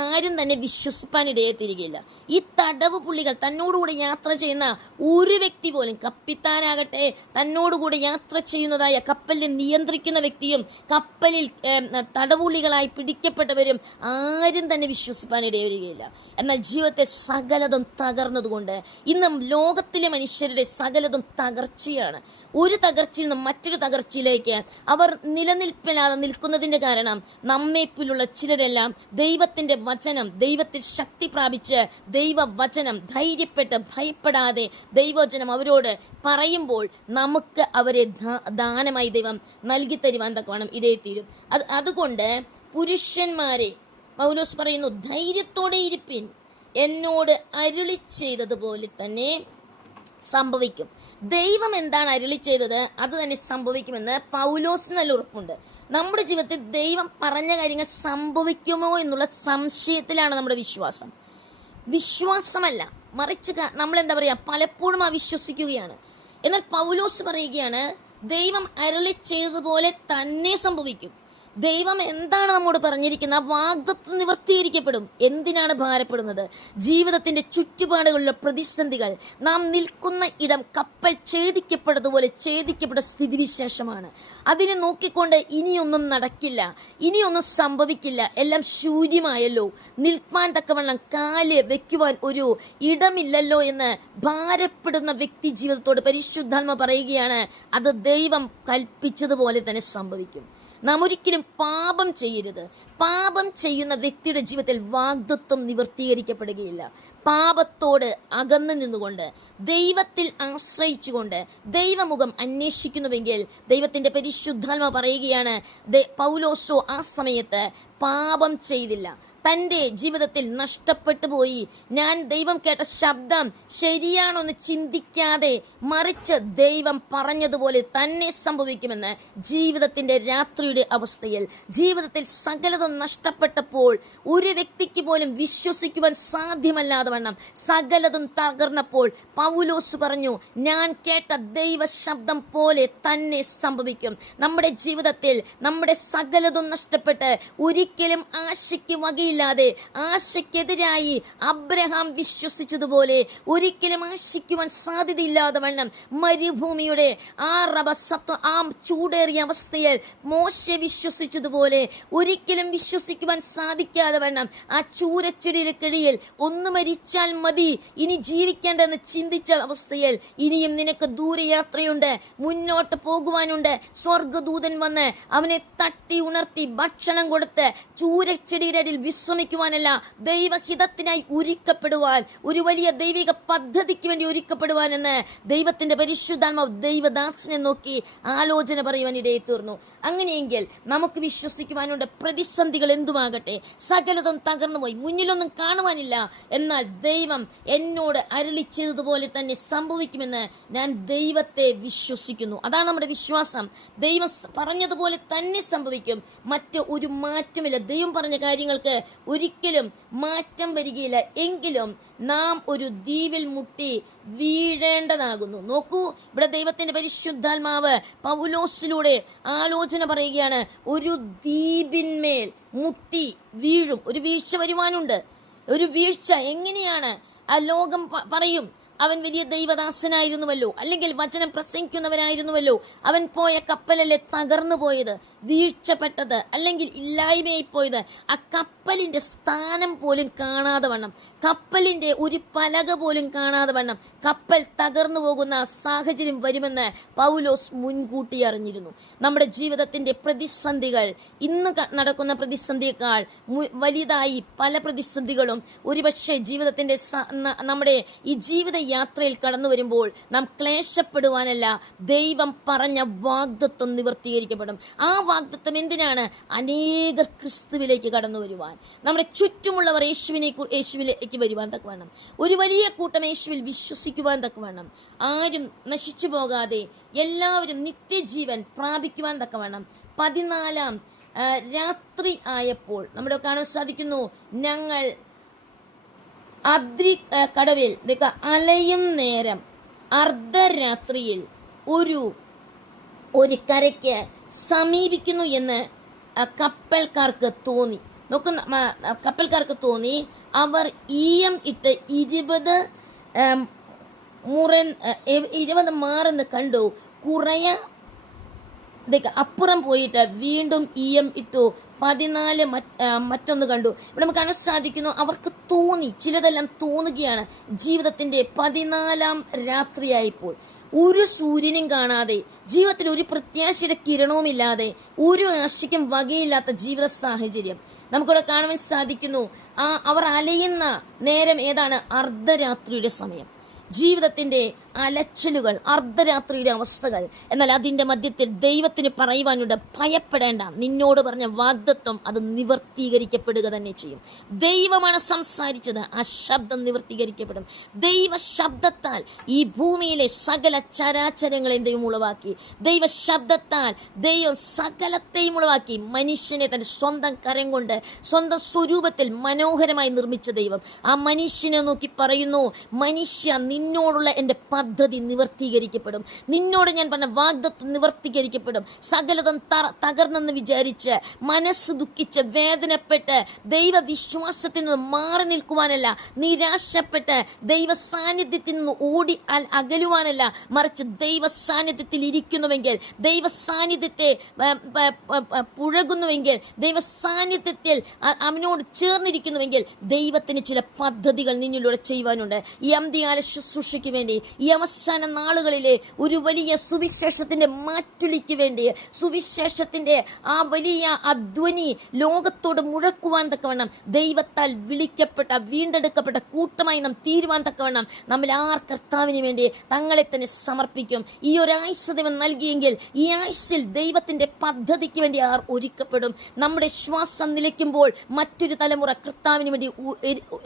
ആരും തന്നെ വിശ്വസിപ്പാൻ ഇടയെത്തിരിക്കുകയില്ല. ഈ തടവ് പുള്ളികൾ, തന്നോടുകൂടെ യാത്ര ചെയ്യുന്ന ഒരു വ്യക്തി പോലും, കപ്പിത്താനാകട്ടെ, തന്നോടുകൂടെ യാത്ര ചെയ്യുന്നതായ കപ്പലിനെ നിയന്ത്രിക്കുന്ന വ്യക്തിയും കപ്പലിൽ തടവുള്ളികളായി പിടിക്കപ്പെട്ടവരും ആരും തന്നെ വിശ്വസിപ്പാൻ ഇടവരികയില്ല. എന്നാൽ ജീവിതത്തെ സകലതും തകർന്നതുകൊണ്ട് ഇന്നും ലോകത്തിലെ മനുഷ്യരുടെ സകലതും തകർച്ചയാണ്. ഒരു തകർച്ചയിൽ നിന്നും മറ്റൊരു തകർച്ചയിലേക്ക് അവർ നിലനിൽപ്പില്ലാതെ നിൽക്കുന്നതിന്റെ കാരണം നമ്മെപ്പോലുള്ള ചിലരെല്ലാം ദൈവത്തിന്റെ വചനം, ദൈവത്തിൽ ശക്തി പ്രാപിച്ച് ദൈവവചനം ധൈര്യപ്പെട്ട് ഭയപ്പെടാതെ ദൈവവചനം അവരോട് പറയുമ്പോൾ നമുക്ക് അവരെ ദാനമായി ദൈവം നൽകി തരുവാൻ തക്കവണ്ണം ഇടയെത്തീരും. അതുകൊണ്ട് പുരുഷന്മാരെ പൗലോസ് പറയുന്നു, ധൈര്യത്തോടെ ഇരിപ്പിൻ, എന്നോട് അരുളി ചെയ്തതുപോലെ തന്നെ സംഭവിക്കും. ദൈവം എന്താണ് അരുളി ചെയ്തത് അത് തന്നെ സംഭവിക്കുമെന്ന് പൗലോസിന് നല്ല ഉറപ്പുണ്ട്. നമ്മുടെ ജീവിതത്തിൽ ദൈവം പറഞ്ഞ കാര്യങ്ങൾ സംഭവിക്കുമോ എന്നുള്ള സംശയത്തിലാണ് നമ്മുടെ വിശ്വാസം. വിശ്വാസമല്ല, മറിച്ച് നമ്മൾ എന്താ പറയുക, പലപ്പോഴും അവിശ്വസിക്കുകയാണ്. എന്നാൽ പൗലോസ് പറയുകയാണ്, ദൈവം അരുളി ചെയ്തതുപോലെ തന്നെ സംഭവിക്കും. ദൈവം എന്താണ് നമ്മോട് പറഞ്ഞിരിക്കുന്നത് ആ വാഗ്ദത്തം നിവർത്തീകരിക്കപ്പെടും. എന്തിനാണ് ഭാരപ്പെടുന്നത്? ജീവിതത്തിന്റെ ചുറ്റുപാടുകളിലെ പ്രതിസന്ധികൾ, നാം നിൽക്കുന്ന ഇടം കപ്പൽ ഛേദിക്കപ്പെട്ടതുപോലെ ഛേദിക്കപ്പെട്ട സ്ഥിതിവിശേഷമാണ്. അതിനെ നോക്കിക്കൊണ്ട് ഇനിയൊന്നും നടക്കില്ല, ഇനിയൊന്നും സംഭവിക്കില്ല, എല്ലാം ശൂന്യമായല്ലോ, നിൽപ്പാൻ തക്കവണ്ണം കാല് വെക്കുവാൻ ഒരു ഇടമില്ലല്ലോ എന്ന് ഭാരപ്പെടുന്ന വ്യക്തി ജീവിതത്തോട് പരിശുദ്ധാത്മ പറയുകയാണ്, അത് ദൈവം കൽപ്പിച്ചതുപോലെ തന്നെ സംഭവിക്കും. നാം ഒരിക്കലും പാപം ചെയ്യരുത്. പാപം ചെയ്യുന്ന വ്യക്തിയുടെ ജീവിതത്തിൽ വാഗ്ദത്വം നിവർത്തീകരിക്കപ്പെടുകയില്ല. പാപത്തോട് അകന്നു നിന്നുകൊണ്ട് ദൈവത്തിൽ ആശ്രയിച്ചുകൊണ്ട് ദൈവമുഖം അന്വേഷിക്കുന്നുവെങ്കിൽ ദൈവത്തിന്റെ പരിശുദ്ധാത്മാവ് പറയുകയാണ്, പൗലോസോ ആ സമയത്ത് പാപം ചെയ്തില്ല. തൻ്റെ ജീവിതത്തിൽ നഷ്ടപ്പെട്ടു പോയി. ഞാൻ ദൈവം കേട്ട ശബ്ദം ശരിയാണോന്ന് ചിന്തിക്കാതെ മറിച്ച് ദൈവം പറഞ്ഞതുപോലെ തന്നെ സംഭവിക്കുമെന്ന് ജീവിതത്തിന്റെ രാത്രിയുടെ അവസ്ഥയിൽ, ജീവിതത്തിൽ സകലതും നഷ്ടപ്പെട്ടപ്പോൾ ഒരു വ്യക്തിക്ക് പോലും വിശ്വസിക്കുവാൻ സാധ്യമല്ലാതെ വണ്ണം സകലതും തകർന്നപ്പോൾ പൗലോസ് പറഞ്ഞു, ഞാൻ കേട്ട ദൈവ ശബ്ദം പോലെ തന്നെ സംഭവിക്കും. നമ്മുടെ ജീവിതത്തിൽ നമ്മുടെ സകലതും നഷ്ടപ്പെട്ട് ഒരിക്കലും ആശയ്ക്ക് വകയില്ലാതെ ആശയ്ക്കെതിരായി അബ്രഹാം വിശ്വസിച്ചതുപോലെ ഒരിക്കലും ആശിക്കുവാൻ സാധ്യതയില്ലാതെ വണ്ണം മരുഭൂമിയുടെ ആ ചൂടേറിയ അവസ്ഥയിൽ മോശെ വിശ്വസിച്ചതുപോലെ ഒരിക്കലും വിശ്വസിക്കുവാൻ സാധിക്കാതെ വണ്ണം ആ ചൂരച്ചെടിയിൽക്കിടയിൽ ഒന്ന് മരിച്ചാൽ മതി, ഇനി ജീവിക്കേണ്ടെന്ന് ചിന്തിച്ച അവസ്ഥയിൽ ഇനിയും നിനക്ക് ദൂരയാത്രയുണ്ട്, മുന്നോട്ട് പോകുവാനുണ്ട്. സ്വർഗദൂതൻ വന്ന് അവനെ തട്ടി ഉണർത്തി ഭക്ഷണം കൊടുത്ത് ചൂരച്ചെടിയുടെ അടിയിൽ വിശ്രമിക്കുവാനല്ല, ദൈവഹിതത്തിനായി ഒരുക്കപ്പെടുവാൻ, ഒരു വലിയ ദൈവിക പദ്ധതിക്ക് വേണ്ടി ഒരുക്കപ്പെടുവാൻ എന്ന് ദൈവത്തിന്റെ പരിശുദ്ധാത്മാവ് ദൈവദാസനെ നോക്കി ആലോചന പറയുവാൻ ഇടയിൽ തീർന്നു. അങ്ങനെയെങ്കിൽ നമുക്ക് വിശ്വസിക്കുവാനുണ്ട്. പ്രതിസന്ധികൾ എന്തുമാകട്ടെ, സകലതും തകർന്നുപോയി, മുന്നിലൊന്നും കാണുവാനില്ല, എന്നാൽ ദൈവം എന്നോട് അരുളിച്ചതുപോലെ തന്നെ സംഭവിക്കുമെന്ന് ഞാൻ ദൈവത്തെ വിശ്വസിക്കുന്നു. അതാണ് നമ്മുടെ വിശ്വാസം. ദൈവം പറഞ്ഞതുപോലെ തന്നെ സംഭവിക്കും. മറ്റ് ഒരു മാറ്റമില്ല. ദൈവം പറഞ്ഞ കാര്യങ്ങൾക്ക് ഒരിക്കലും മാറ്റം വരികയില്ല. എങ്കിലും നാം ഒരു ദ്വീപിൽ മുട്ടി വീഴേണ്ടതാകുന്നു. നോക്കൂ, ഇവിടെ ദൈവത്തിന്റെ പരിശുദ്ധാത്മാവ് പൗലോസിലൂടെ ആലോചന പറയുകയാണ്. ഒരു ദ്വീപിന്മേൽ മുട്ടി വീഴും. ഒരു വീഴ്ച വരുവാനുണ്ട്. ഒരു വീഴ്ച എങ്ങനെയാണ്? ആ ലോകം പറയും, അവൻ വലിയ ദൈവദാസനായിരുന്നുവല്ലോ, അല്ലെങ്കിൽ വചനം പ്രസംഗിക്കുന്നവനായിരുന്നുവല്ലോ, അവൻ പോയ കപ്പലല്ലേ തകർന്നു പോയത്, വീഴ്ചപ്പെട്ടത്, അല്ലെങ്കിൽ ഇല്ലായ്മയായി പോയത്. ആ കപ്പലിന്റെ സ്ഥാനം പോലും കാണാതെ വണ്ണം, കപ്പലിന്റെ ഒരു പലക പോലും കാണാതെ വണ്ണം കപ്പൽ തകർന്നു പോകുന്ന സാഹചര്യം വരുമെന്ന് പൗലോസ് മുൻകൂട്ടി അറിഞ്ഞിരുന്നു. നമ്മുടെ ജീവിതത്തിന്റെ പ്രതിസന്ധികൾ ഇന്ന് നടക്കുന്ന പ്രതിസന്ധിയേക്കാൾ വലുതായി പല പ്രതിസന്ധികളും ഒരുപക്ഷെ ജീവിതത്തിന്റെ നമ്മുടെ ഈ ജീവിത യാത്രയിൽ കടന്നു വരുമ്പോൾ നാം ക്ലേശപ്പെടുവാനല്ല, ദൈവം പറഞ്ഞ വാഗ്ദത്വം നിവർത്തീകരിക്കപ്പെടും. ആ വാഗ്ദത്വം എന്തിനാണ്? അനേകർ ക്രിസ്തുവിലേക്ക് കടന്നു വരുവാൻ, നമ്മുടെ ചുറ്റുമുള്ളവർ യേശുവിലേക്ക് വരുവാൻ തക്കവണ്ണം, ഒരു വലിയ കൂട്ടം യേശുവിൽ വിശ്വസിക്കുവാൻ തക്കവണ്ണം, ആരും നശിച്ചു പോകാതെ എല്ലാവരും നിത്യജീവൻ പ്രാപിക്കുവാൻ തക്കവണ്ണം 14-ാം രാത്രി ആയപ്പോൾ നമ്മുടെ കാണാൻ സാധിക്കുന്നു, ഞങ്ങൾ അദ്രി കടവിൽ അലയും നേരം അർദ്ധരാത്രിയിൽ ഒരു കരയ്ക്ക് സമീപിക്കുന്നു എന്ന് കപ്പൽക്കാർക്ക് തോന്നി. കപ്പൽക്കാർക്ക് തോന്നി. അവർ ഈയം ഇട്ട് 20 മാറെന്ന് കണ്ടു. കുറയ അപ്പുറം പോയിട്ട് വീണ്ടും ഈയം ഇട്ടു. 14 മറ്റൊന്ന് കണ്ടു. ഇവിടെ നമുക്ക് കാണാൻ സാധിക്കുന്നു, അവർക്ക് തോന്നി, ചിലതെല്ലാം തോന്നുകയാണ്. ജീവിതത്തിന്റെ 14-ാം രാത്രിയായപ്പോൾ ഒരു സൂര്യനും കാണാതെ, ജീവിതത്തിൽ ഒരു പ്രത്യാശയുടെ കിരണവുമില്ലാതെ, ഒരു ആശയ്ക്കും വകയില്ലാത്ത ജീവിത സാഹചര്യം നമുക്കിവിടെ കാണുവാൻ സാധിക്കുന്നു. അവർ അലയുന്ന നേരം ഏതാണ്? അർദ്ധരാത്രിയുടെ സമയം. ജീവിതത്തിന്റെ അലച്ചിലുകൾ, അർദ്ധരാത്രിയുടെ അവസ്ഥകൾ. എന്നാൽ അതിന്റെ മധ്യത്തിൽ ദൈവത്തിന് പറയുവാനുണ്ട്, ഭയപ്പെടേണ്ട, നിന്നോട് പറഞ്ഞ വാഗ്ദത്വം അത് നിവർത്തീകരിക്കപ്പെടുക തന്നെ ചെയ്യും. ദൈവമാണ് സംസാരിച്ചത്, ആ ശബ്ദം നിവർത്തീകരിക്കപ്പെടും. ദൈവ ശബ്ദത്താൽ ഈ ഭൂമിയിലെ സകല ചരാചരങ്ങളെയും ദൈവം ഉളവാക്കി. ദൈവ ശബ്ദത്താൽ ദൈവം സകലത്തെയും ഉളവാക്കി. മനുഷ്യനെ തന്റെ സ്വന്തം കരം കൊണ്ട് സ്വന്തം സ്വരൂപത്തിൽ മനോഹരമായി നിർമ്മിച്ച ദൈവം ആ മനുഷ്യനെ നോക്കി പറയുന്നു, മനുഷ്യ, നിന്നോടുള്ള എൻ്റെ പദ്ധതി നിവർത്തീകരിക്കപ്പെടും. നിന്നോട് ഞാൻ പറഞ്ഞ വാഗ്ദത്വം നിവർത്തീകരിക്കപ്പെടും. സകലതും തകർന്നെന്ന് വിചാരിച്ച് മനസ്സ് ദുഃഖിച്ച് വേദനപ്പെട്ട് ദൈവവിശ്വാസത്തിൽ നിന്ന് മാറി നിൽക്കുവാനല്ല, നിരാശപ്പെട്ട് ദൈവ സാന്നിധ്യത്തിൽ നിന്ന് ഓടി അകലുവാനല്ല, മറിച്ച് ദൈവ സാന്നിധ്യത്തിൽ ഇരിക്കുന്നുവെങ്കിൽ, ദൈവ സാന്നിധ്യത്തെ പുഴകുന്നുവെങ്കിൽ, ദൈവ സാന്നിധ്യത്തിൽ അവനോട് ചേർന്നിരിക്കുന്നുവെങ്കിൽ ദൈവത്തിന് ചില പദ്ധതികൾ നിന്നിലൂടെ ചെയ്യുവാനുണ്ട്. ഈ അന്ത്യകാല ശുശ്രൂഷയ്ക്ക് വേണ്ടി, ഈ അവസാന നാളുകളിലെ ഒരു വലിയ സുവിശേഷത്തിന്റെ മാറ്റുലിക്ക് വേണ്ടി, സുവിശേഷത്തിന്റെ ആ വലിയ അധ്വനി ലോകത്തോട് മുഴക്കുവാൻ തക്കവണ്ണം ദൈവത്താൽ വിളിക്കപ്പെട്ട വീണ്ടെടുക്കപ്പെട്ട കൂട്ടമായി നാം തീരുവാൻ തക്കവണ്ണം നമ്മൾ കർത്താവിന് വേണ്ടി തങ്ങളെ തന്നെ സമർപ്പിക്കും. ഈ ഒരാഴ്ച ദൈവം നൽകിയെങ്കിൽ ഈ ആഴ്ചയിൽ ദൈവത്തിന്റെ പദ്ധതിക്ക് വേണ്ടി ഒരുക്കപ്പെടും. നമ്മുടെ ശ്വാസം നിലയ്ക്കുമ്പോൾ മറ്റൊരു തലമുറ കർത്താവിന് വേണ്ടി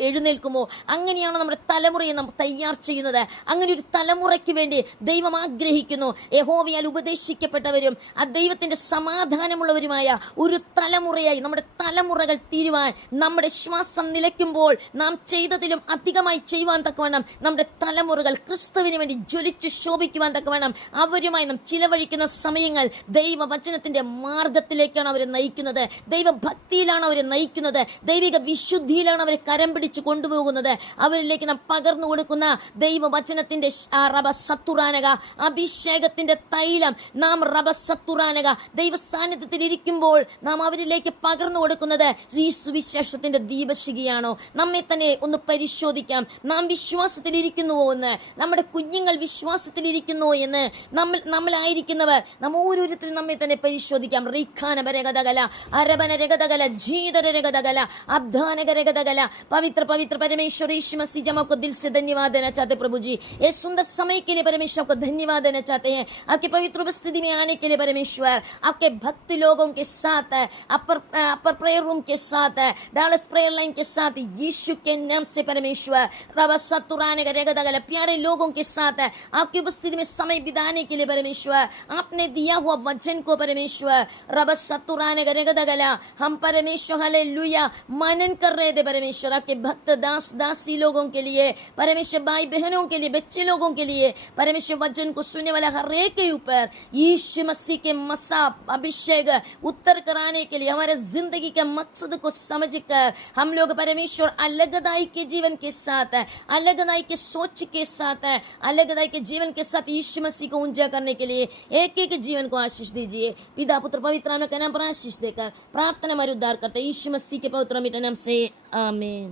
എഴുന്നേൽക്കുമോ? അങ്ങനെയാണ് നമ്മുടെ തലമുറയെ നാം തയ്യാർ ചെയ്യുന്നത്. അങ്ങനെ ഒരു തലമുറയ്ക്ക് വേണ്ടി ദൈവം ആഗ്രഹിക്കുന്നു. യഹോവയാൽ ഉപദേശിക്കപ്പെട്ടവരും ആ ദൈവത്തിന്റെ സമാധാനമുള്ളവരുമായ ഒരു തലമുറയായി നമ്മുടെ തലമുറകൾ തീരുവാൻ, നമ്മുടെ ശ്വാസം നിലയ്ക്കുമ്പോൾ നാം ചെയ്തതിലും അധികമായി ചെയ്യുവാൻ തക്കവണ്ണം നമ്മുടെ തലമുറകൾ ക്രിസ്തുവിന് വേണ്ടി ജ്വലിച്ച് ശോഭിക്കുവാൻ തക്കവണ്ണം അവരുമായി നാം ചിലവഴിക്കുന്ന സമയങ്ങൾ ദൈവവചനത്തിന്റെ മാർഗത്തിലേക്കാണ് അവരെ നയിക്കുന്നത്. ദൈവഭക്തിയിലാണ് അവരെ നയിക്കുന്നത്. ദൈവിക വിശുദ്ധിയിലാണ് അവരെ കരം പിടിച്ച് കൊണ്ടുപോകുന്നത്. അവരിലേക്ക് നാം പകർന്നു കൊടുക്കുന്ന ദൈവവചനത്തിന്റെ റബസത്തുറാനക അഭിഷേകത്തിന്റെ തൈലം നാം റബസത്തുറാനക ദൈവ സാന്നിധ്യത്തിൽ ഇരിക്കുമ്പോൾ നാം അവരിലേക്ക് പകർന്നു കൊടുക്കുന്നത് ഈ സുവിശേഷത്തിന്റെ ദീപശിഖിയാണോ? നമ്മെ തന്നെ ഒന്ന് പരിശോധിക്കാം. നാം വിശ്വാസത്തിലിരിക്കുന്നുവോ എന്ന്, നമ്മുടെ കുഞ്ഞുങ്ങൾ വിശ്വാസത്തിലിരിക്കുന്നുവോ എന്ന് നമ്മളായിരിക്കുന്നവർ നാം ഓരോരുത്തരും നമ്മെ തന്നെ പരിശോധിക്കാം. റീഖാനബരഗതകല അരബനരഗതകല ജീതരരഗതകല अब्धानगरगदगला पवित्र पवित्र परमेश्वर यीशु मसीह जमा को दिल से धन्यवाद देना चाहते प्रभु जी। ये सुंदर समय के लिए परमेश्वर को धन्यवाद देना चाहते हैं। आपके पवित्र उपस्थिति में आने के लिए परमेश्वर, आपके भक्त लोगों के साथ है, अपर प्रेयर रूम के साथ है, डालस प्रेयर लाइन के साथ, यीशु के नाम से परमेश्वर रबा सतुरानगरगदगला प्यारे लोगों के साथ है। आपकी उपस्थिति में समय बिताने के लिए परमेश्वर, आपने दिया हुआ वचन को परमेश्वर रबा सतुरानगरगदगला हम परमेश्वर हालेलुया मनन कर रहे थे परमेश्वर। आपके भक्त दास दासी लोगों के लिए परमेश्वर, भाई बहनों के लिए, बच्चे लोगों के लिए परमेश्वर, वचन को सुनने वाला हर एक के ऊपर यीशु मसीह के मसा अभिषेक उत्तर कराने के लिए, हमारे जिंदगी के मकसद को समझकर हम लोग परमेश्वर अलगदाई के जीवन के साथ है, अलगदाई के सोच के साथ है, अलगदाई के जीवन के साथ यीशु मसीह को ऊंचा करने के लिए एक एक जीवन को आशीष दीजिए। पिता पुत्र पवित्र नाम के नाम पर आशीष देकर प्रार्थना हमारे उद्धार करते यीशु मसीह के पवित्र नाम से आमीन।